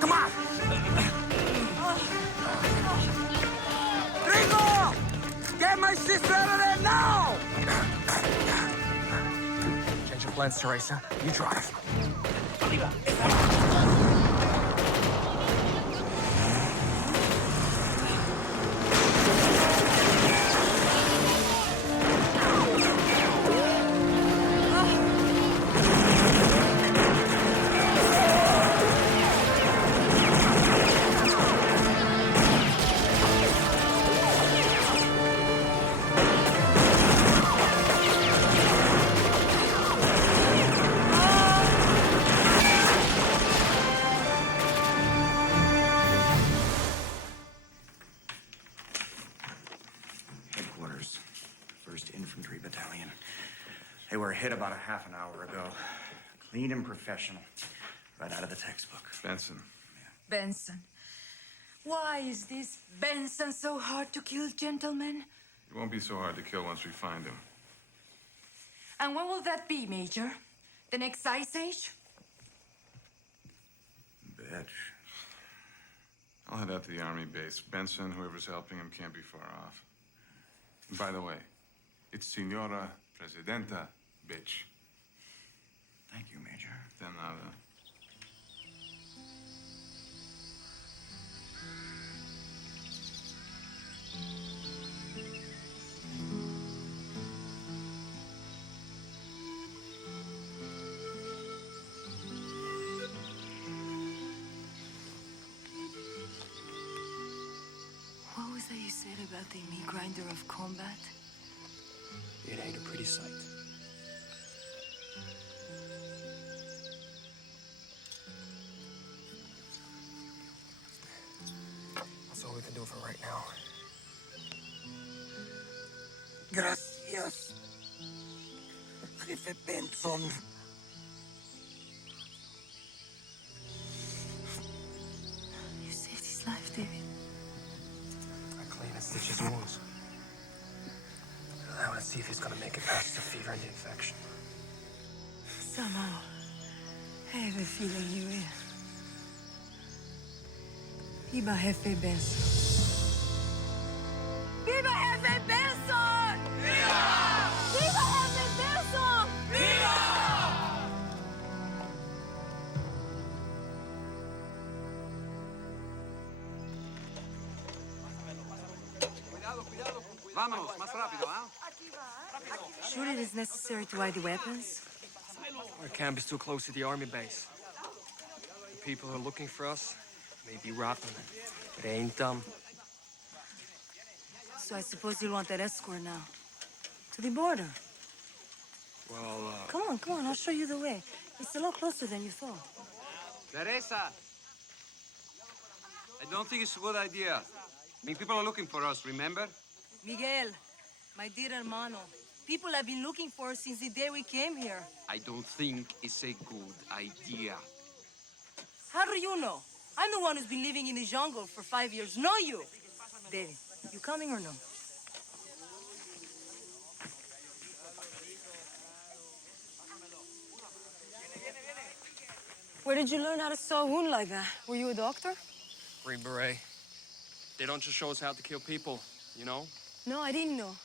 Come on. Rico! Get my sister out of there now! Change of plans, Teresa. You drive. Headquarters, 1st Infantry Battalion. They were hit about a half an hour ago. Clean and professional. Right out of the textbook. Benson. Benson. Why is this Benson so hard to kill, gentlemen? It won't be so hard to kill once we find him. And when will that be, Major? The next Ice Age? Bitch. I'll head out to the army base. Benson, whoever's helping him, can't be far off. And by the way, it's Senora Presidenta, bitch. Thank you, Major. De nada. What was that you said about the meat grinder of combat? It ain't a pretty sight. That's all we can do for right now. Gracias, Jefe Benson. You saved his life, David. I clean and stitch his wounds. I want to see if he's gonna make it past the fever and the infection. Somehow, I have a feeling you will. Viva Jefe Benson. Viva Jefe Benson! Viva! Viva Jefe Benson! Viva! Vámonos, más rápido, ¿ah? Sure it is necessary to hide the weapons? Our camp is too close to the army base. The people who are looking for us may be rotten, but they ain't dumb. So I suppose you'll want that escort now. To the border. Well, Come on, I'll show you the way. It's a lot closer than you thought. Teresa! I don't think it's a good idea. I mean, people are looking for us, remember? Miguel, my dear hermano, people have been looking for us since the day we came here. I don't think it's a good idea. How do you know? I'm the one who's been living in the jungle for 5 years, not you. David, you coming or no? Where did you learn how to sew a wound like that? Were you a doctor? Green Beret. They don't just show us how to kill people, you know? No, I didn't know.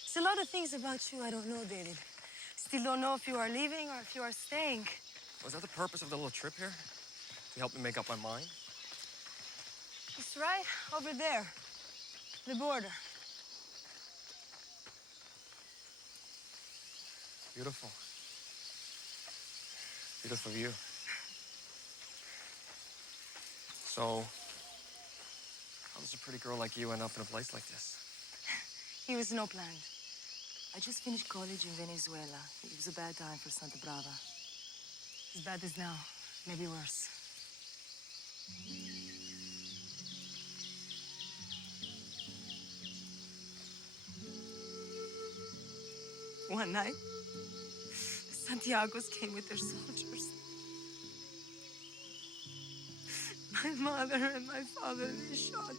There's a lot of things about you I don't know, David. Still don't know if you are leaving or if you are staying. Was that the purpose of the little trip here? To help me make up my mind? It's right over there. The border. Beautiful. Beautiful view. So, how does a pretty girl like you end up in a place like this? It was no planned. I just finished college in Venezuela. It was a bad time for Santa Brava. As bad as now, maybe worse. One night, the Santiagos came with their soldiers. My mother and my father, they shot.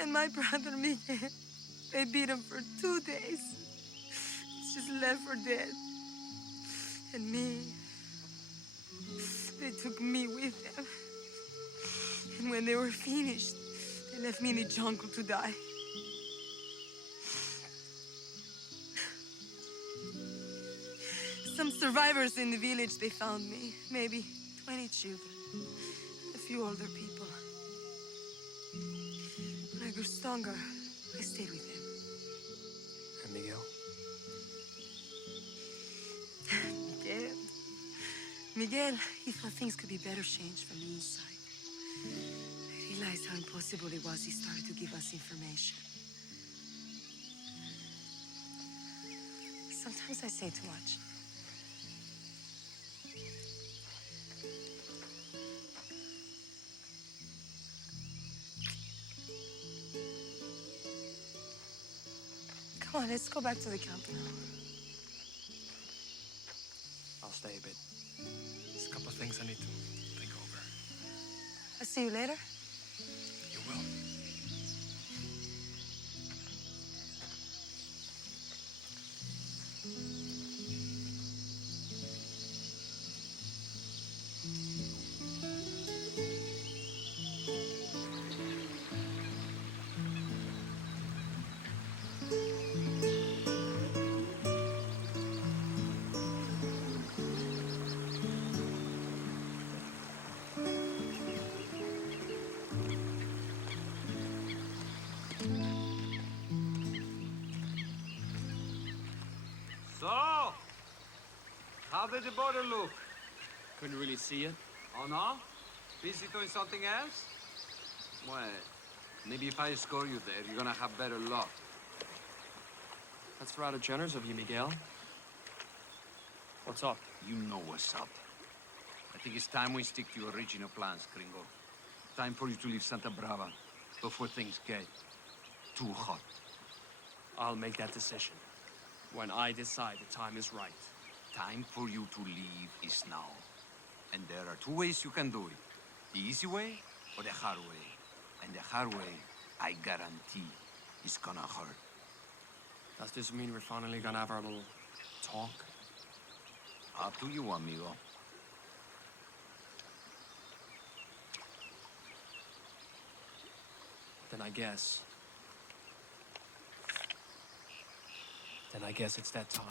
And my brother, Miguel, they beat him for 2 days. He's just left for dead. And me, they took me with them. And when they were finished, they left me in the jungle to die. Some survivors in the village, they found me. Maybe 20 children. A few older people. When I grew stronger, I stayed with them. And Miguel? Miguel, he thought things could be better changed from the inside. I realized how impossible it was. He started to give us information. Sometimes I say too much. Come on, let's go back to the camp now. I'll stay a bit. There's a couple of things I need to think over. I'll see you later. You will. So, how did the border look? Couldn't really see it. Oh, no? Busy doing something else? Well, maybe if I escort you there, you're gonna have better luck. That's rather generous of you, Miguel. What's up? You know what's up. I think it's time we stick to your original plans, Gringo. Time for you to leave Santa Brava before things get too hot. I'll make that decision when I decide the time is right. Time for you to leave is now. And there are two ways you can do it. The easy way or the hard way. And the hard way, I guarantee, is gonna hurt. Does this mean we're finally gonna have our little talk? Up to you, amigo. Then I guess it's that time.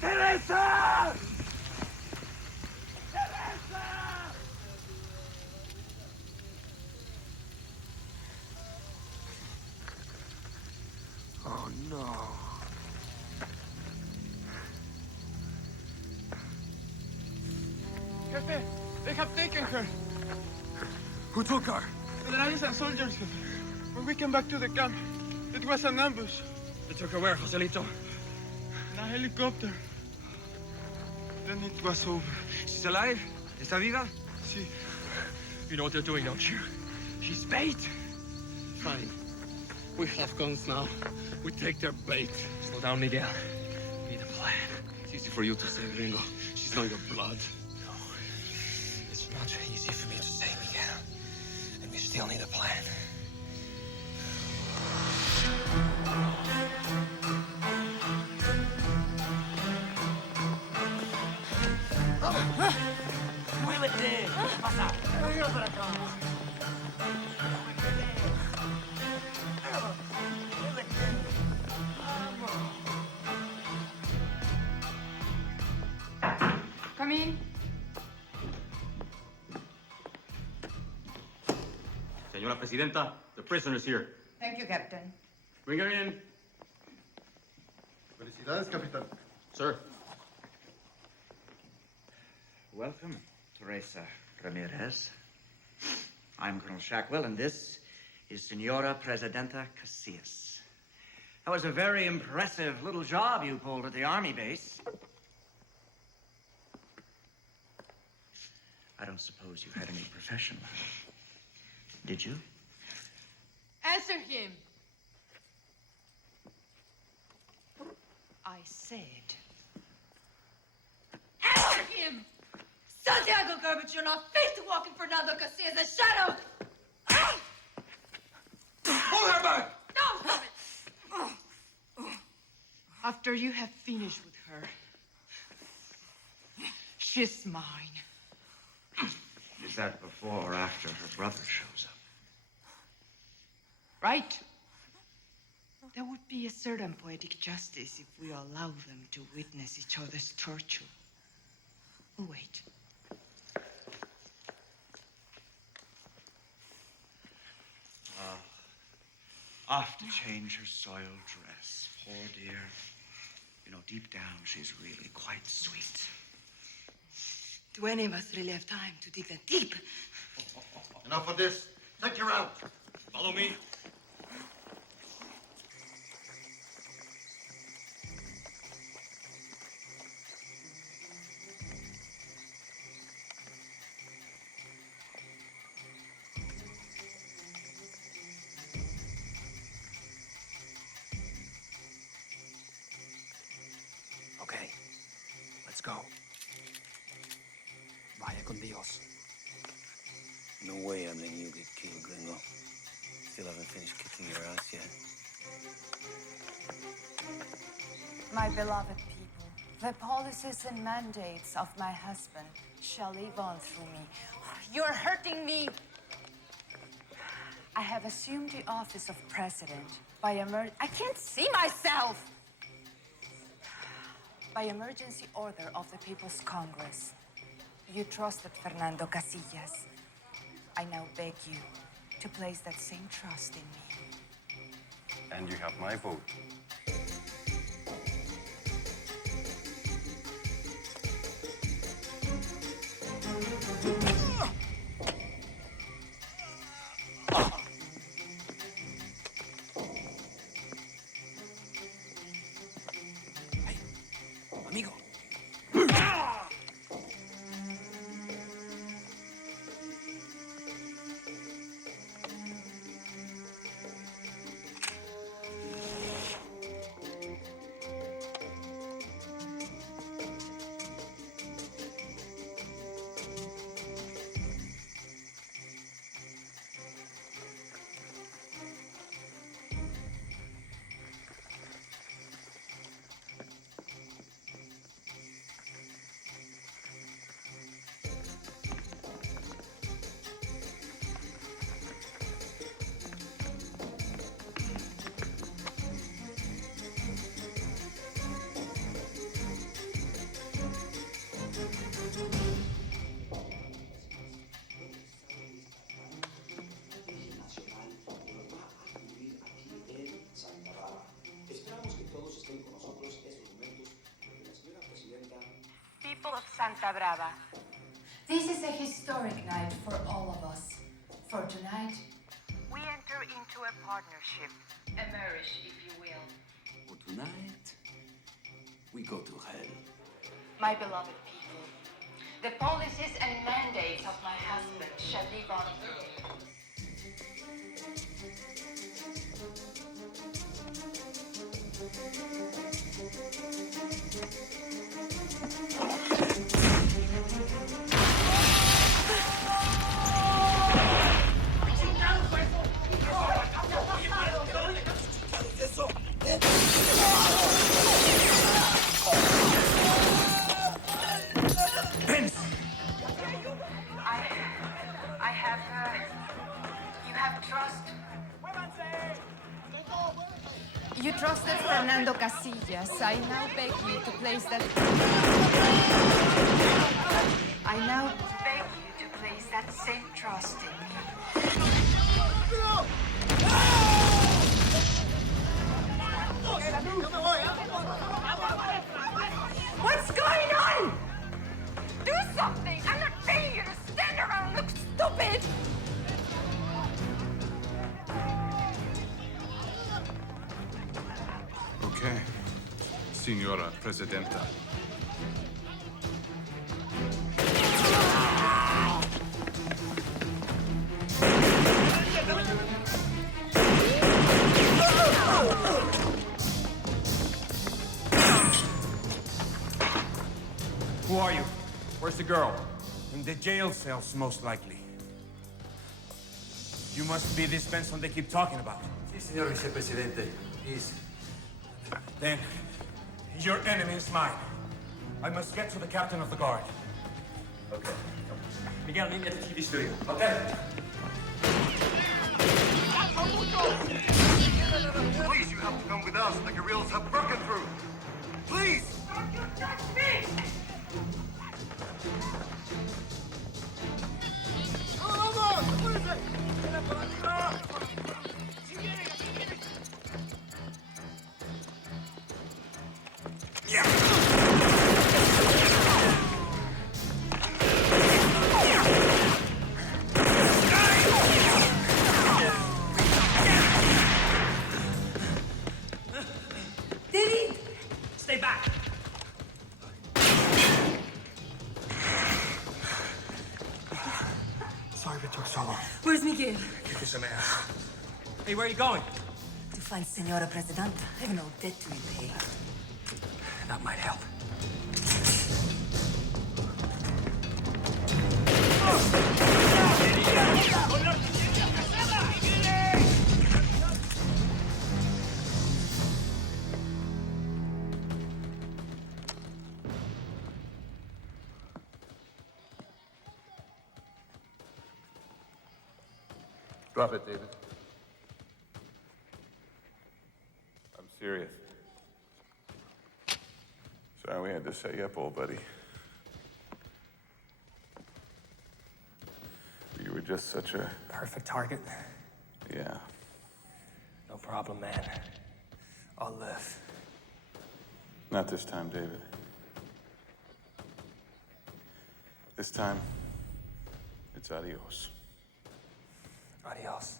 Teresa! Oh, no. Jefe, they have taken her. Who took her? Generals and soldiers, Jefe. When we came back to the camp, it was an ambush. They took her where, Joselito? In a helicopter. Then it was over. She's alive? Está viva? Si. You know what they're doing, don't you? She's bait. Fine. We have guns now. We take their bait. Slow down, Miguel. We need a plan. It's easy for you to say, Gringo. She's not your blood. No. It's not easy for me to say, Miguel. And we still need a plan. ¡Muévete! ¿Qué pasa? Venga para acá. Come in. Señora Presidenta, the prisoner's here. Thank you, Captain. Bring her in. Felicidades, Capitán. Sir. Welcome, Teresa Ramirez. I'm Colonel Shackwell, and this is Senora Presidenta Casillas. That was a very impressive little job you pulled at the army base. I don't suppose you had any profession, did you? Answer him. I said. Answer him! Santiago Garbage, you're not fit to walk in Fernando Casillas' shadow! Pull her back! No, stop it! After you have finished with her, she's mine. Is that before or after her brother shows up? Right? There would be a certain poetic justice if we allow them to witness each other's torture. We'll wait. Off to change her soiled dress. Poor dear. You know, deep down, she's really quite sweet. Do any of us really have time to dig that deep? Enough of this. Take her out. Follow me. Okay, let's go. Vaya con Dios. No way I'm letting you get killed, Gringo. Still haven't finished kicking your ass yet. My beloved people, the policies and mandates of my husband shall live on through me. You're hurting me! I have assumed the office of president by I can't see myself! By emergency order of the People's Congress. You trusted Fernando Casillas. I now beg you to place that same trust in me. And you have my vote. Amigo. Santa Brava. This is a historic night for all of us. For tonight, We enter into a partnership. A marriage, if you will. For tonight, we go to hell. my beloved people, the policies and mandates of my husband shall live on through me. You have trust. You trusted Fernando Casillas. I now beg you to place that. I now beg you to place that same trust in me. What's going on? Do something! I'm not paying you to stand around and look stupid! Okay, Signora Presidenta. Who are you? Where's the girl? In the jail cells, most likely. You must be this Benson they keep talking about. Sí, señor vicepresidente. He's... Then, your enemy is mine. I must get to the captain of the guard. Okay. Miguel, meet me at the TV studio. Okay. Please, you have to come with us. The guerrillas have broken through. Please! Don't you touch me! Did Stay back! Sorry if it took so long. Where's Miguel? Give you some air. Hey, where are you going? To find Senora Presidenta. I have no debt to repay. That might help. Drop it, David. I'm serious. Sorry we had to set you up, old buddy. You were just such a... Perfect target. Yeah. No problem, man. I'll live. Not this time, David. This time, it's adios. Adios.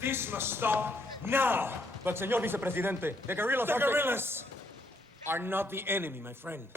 This must stop now! But, Señor Vicepresidente, the guerrillas The guerrillas are not the enemy, my friend.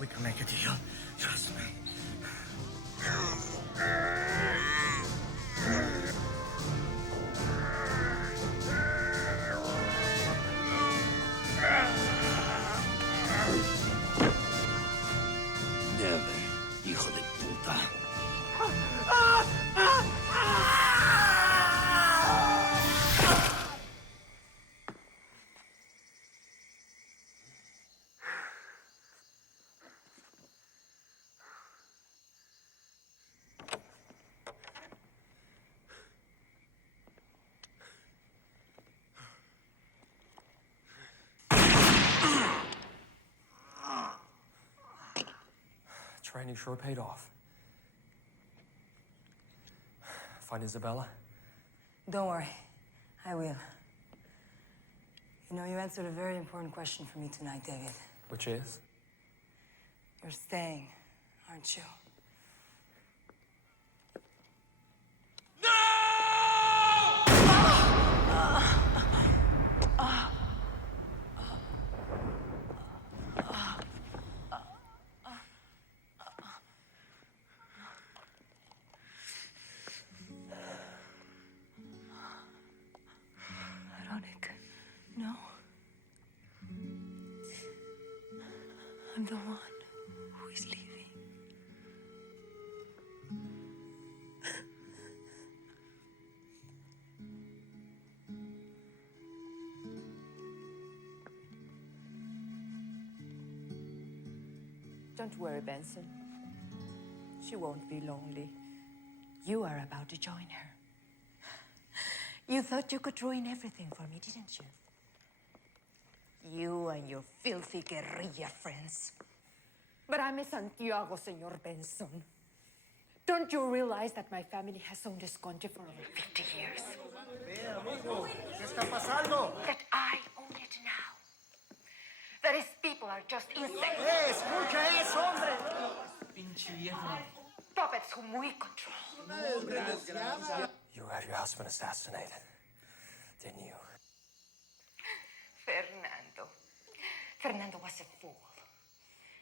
We can make a deal. Trust me. Never, hijo de puta. Training sure paid off. Find Isabella? Don't worry. I will. You know, you answered a very important question for me tonight, David. Which is? You're staying, aren't you? Veronica, no. I'm the one who is leaving. Don't worry, Benson. She won't be lonely. You are about to join her. You thought you could ruin everything for me, didn't you? You and your filthy guerrilla friends. But I'm a Santiago, Senor Benson. Don't you realize that my family has owned this country for over 50 years? That I own it now. That his people are just insects. Escucha eso, hombre. Pinche viejo. Puppets whom we control. You had your husband assassinated, didn't you? Fernando was a fool.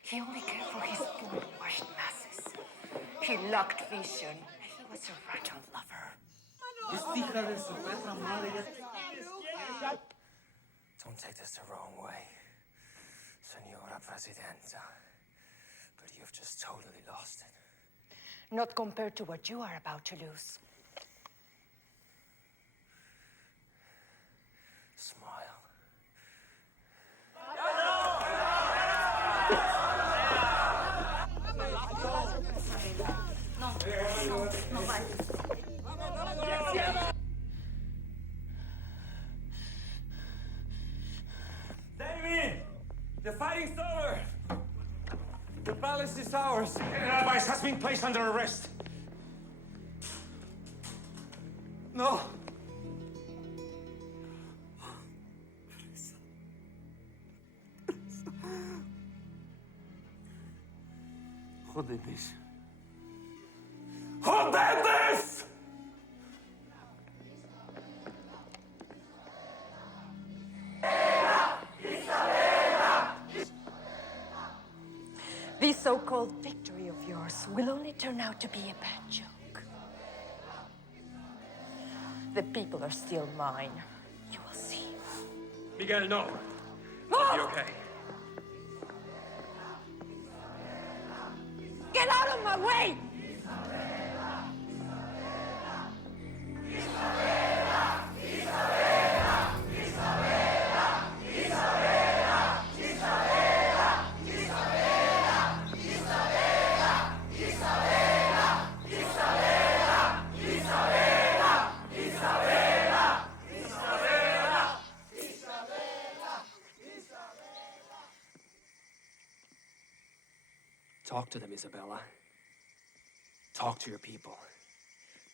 He only cared for his gold-washed masses. He lacked vision. He was a rotten lover. Don't take this the wrong way, Senora Presidenta, but you've just totally lost it. Not compared to what you are about to lose. Smile. No, vale. David! The fighting's over! The palace is ours. Alvarez has been placed under arrest. No. Joder-this. Joder-this! This so-called victory of yours will only turn out to be a bad joke. The people are still mine. You will see. Miguel, no. I'll be okay. Get out of my way! Talk to them, Isabella. Talk to your people.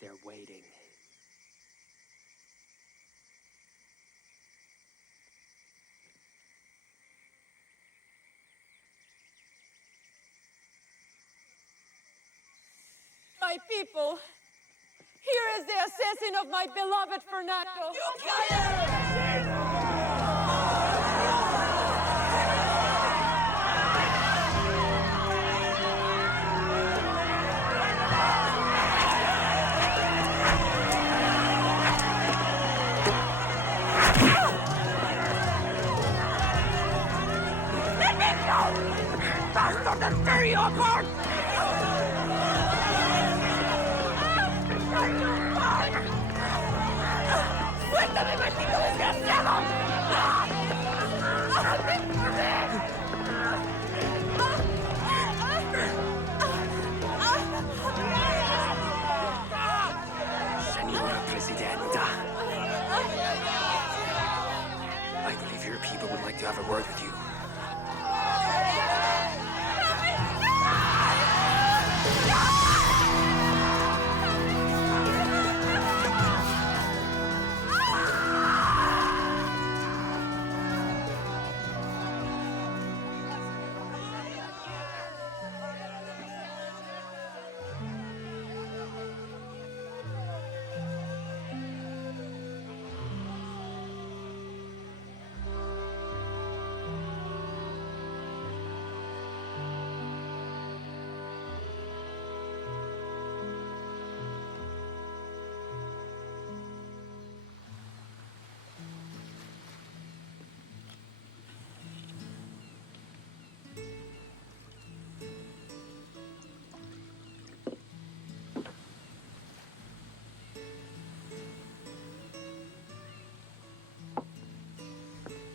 They're waiting. My people, here is the assassin of my beloved Fernando. You killed him! ¡Bastard, I'll tear you apart! ¡Suéltame, maldito desgraciado! Señora Presidenta. I believe your people would like to have a word with you.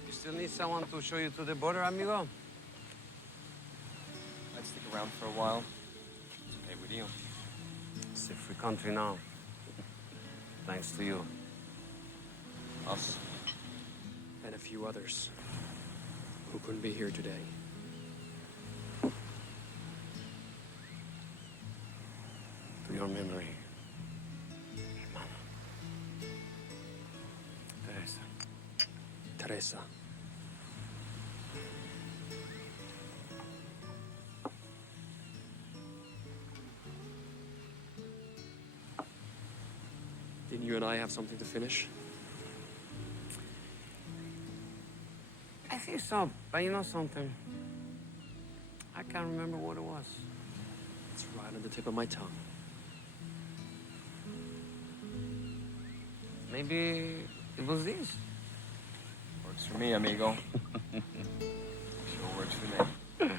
You still need someone to show you to the border, amigo? I'd stick around for a while. It's okay with you. It's a free country now. Thanks to you. Us. And a few others who couldn't be here today. To your memory. Hermano. Teresa. Teresa. Didn't you and I have something to finish? I think so, but you know something? I can't remember what it was. It's right on the tip of my tongue. Maybe it was this. Works for me, amigo. Sure works for me.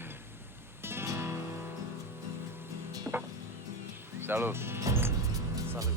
Salud. Salud.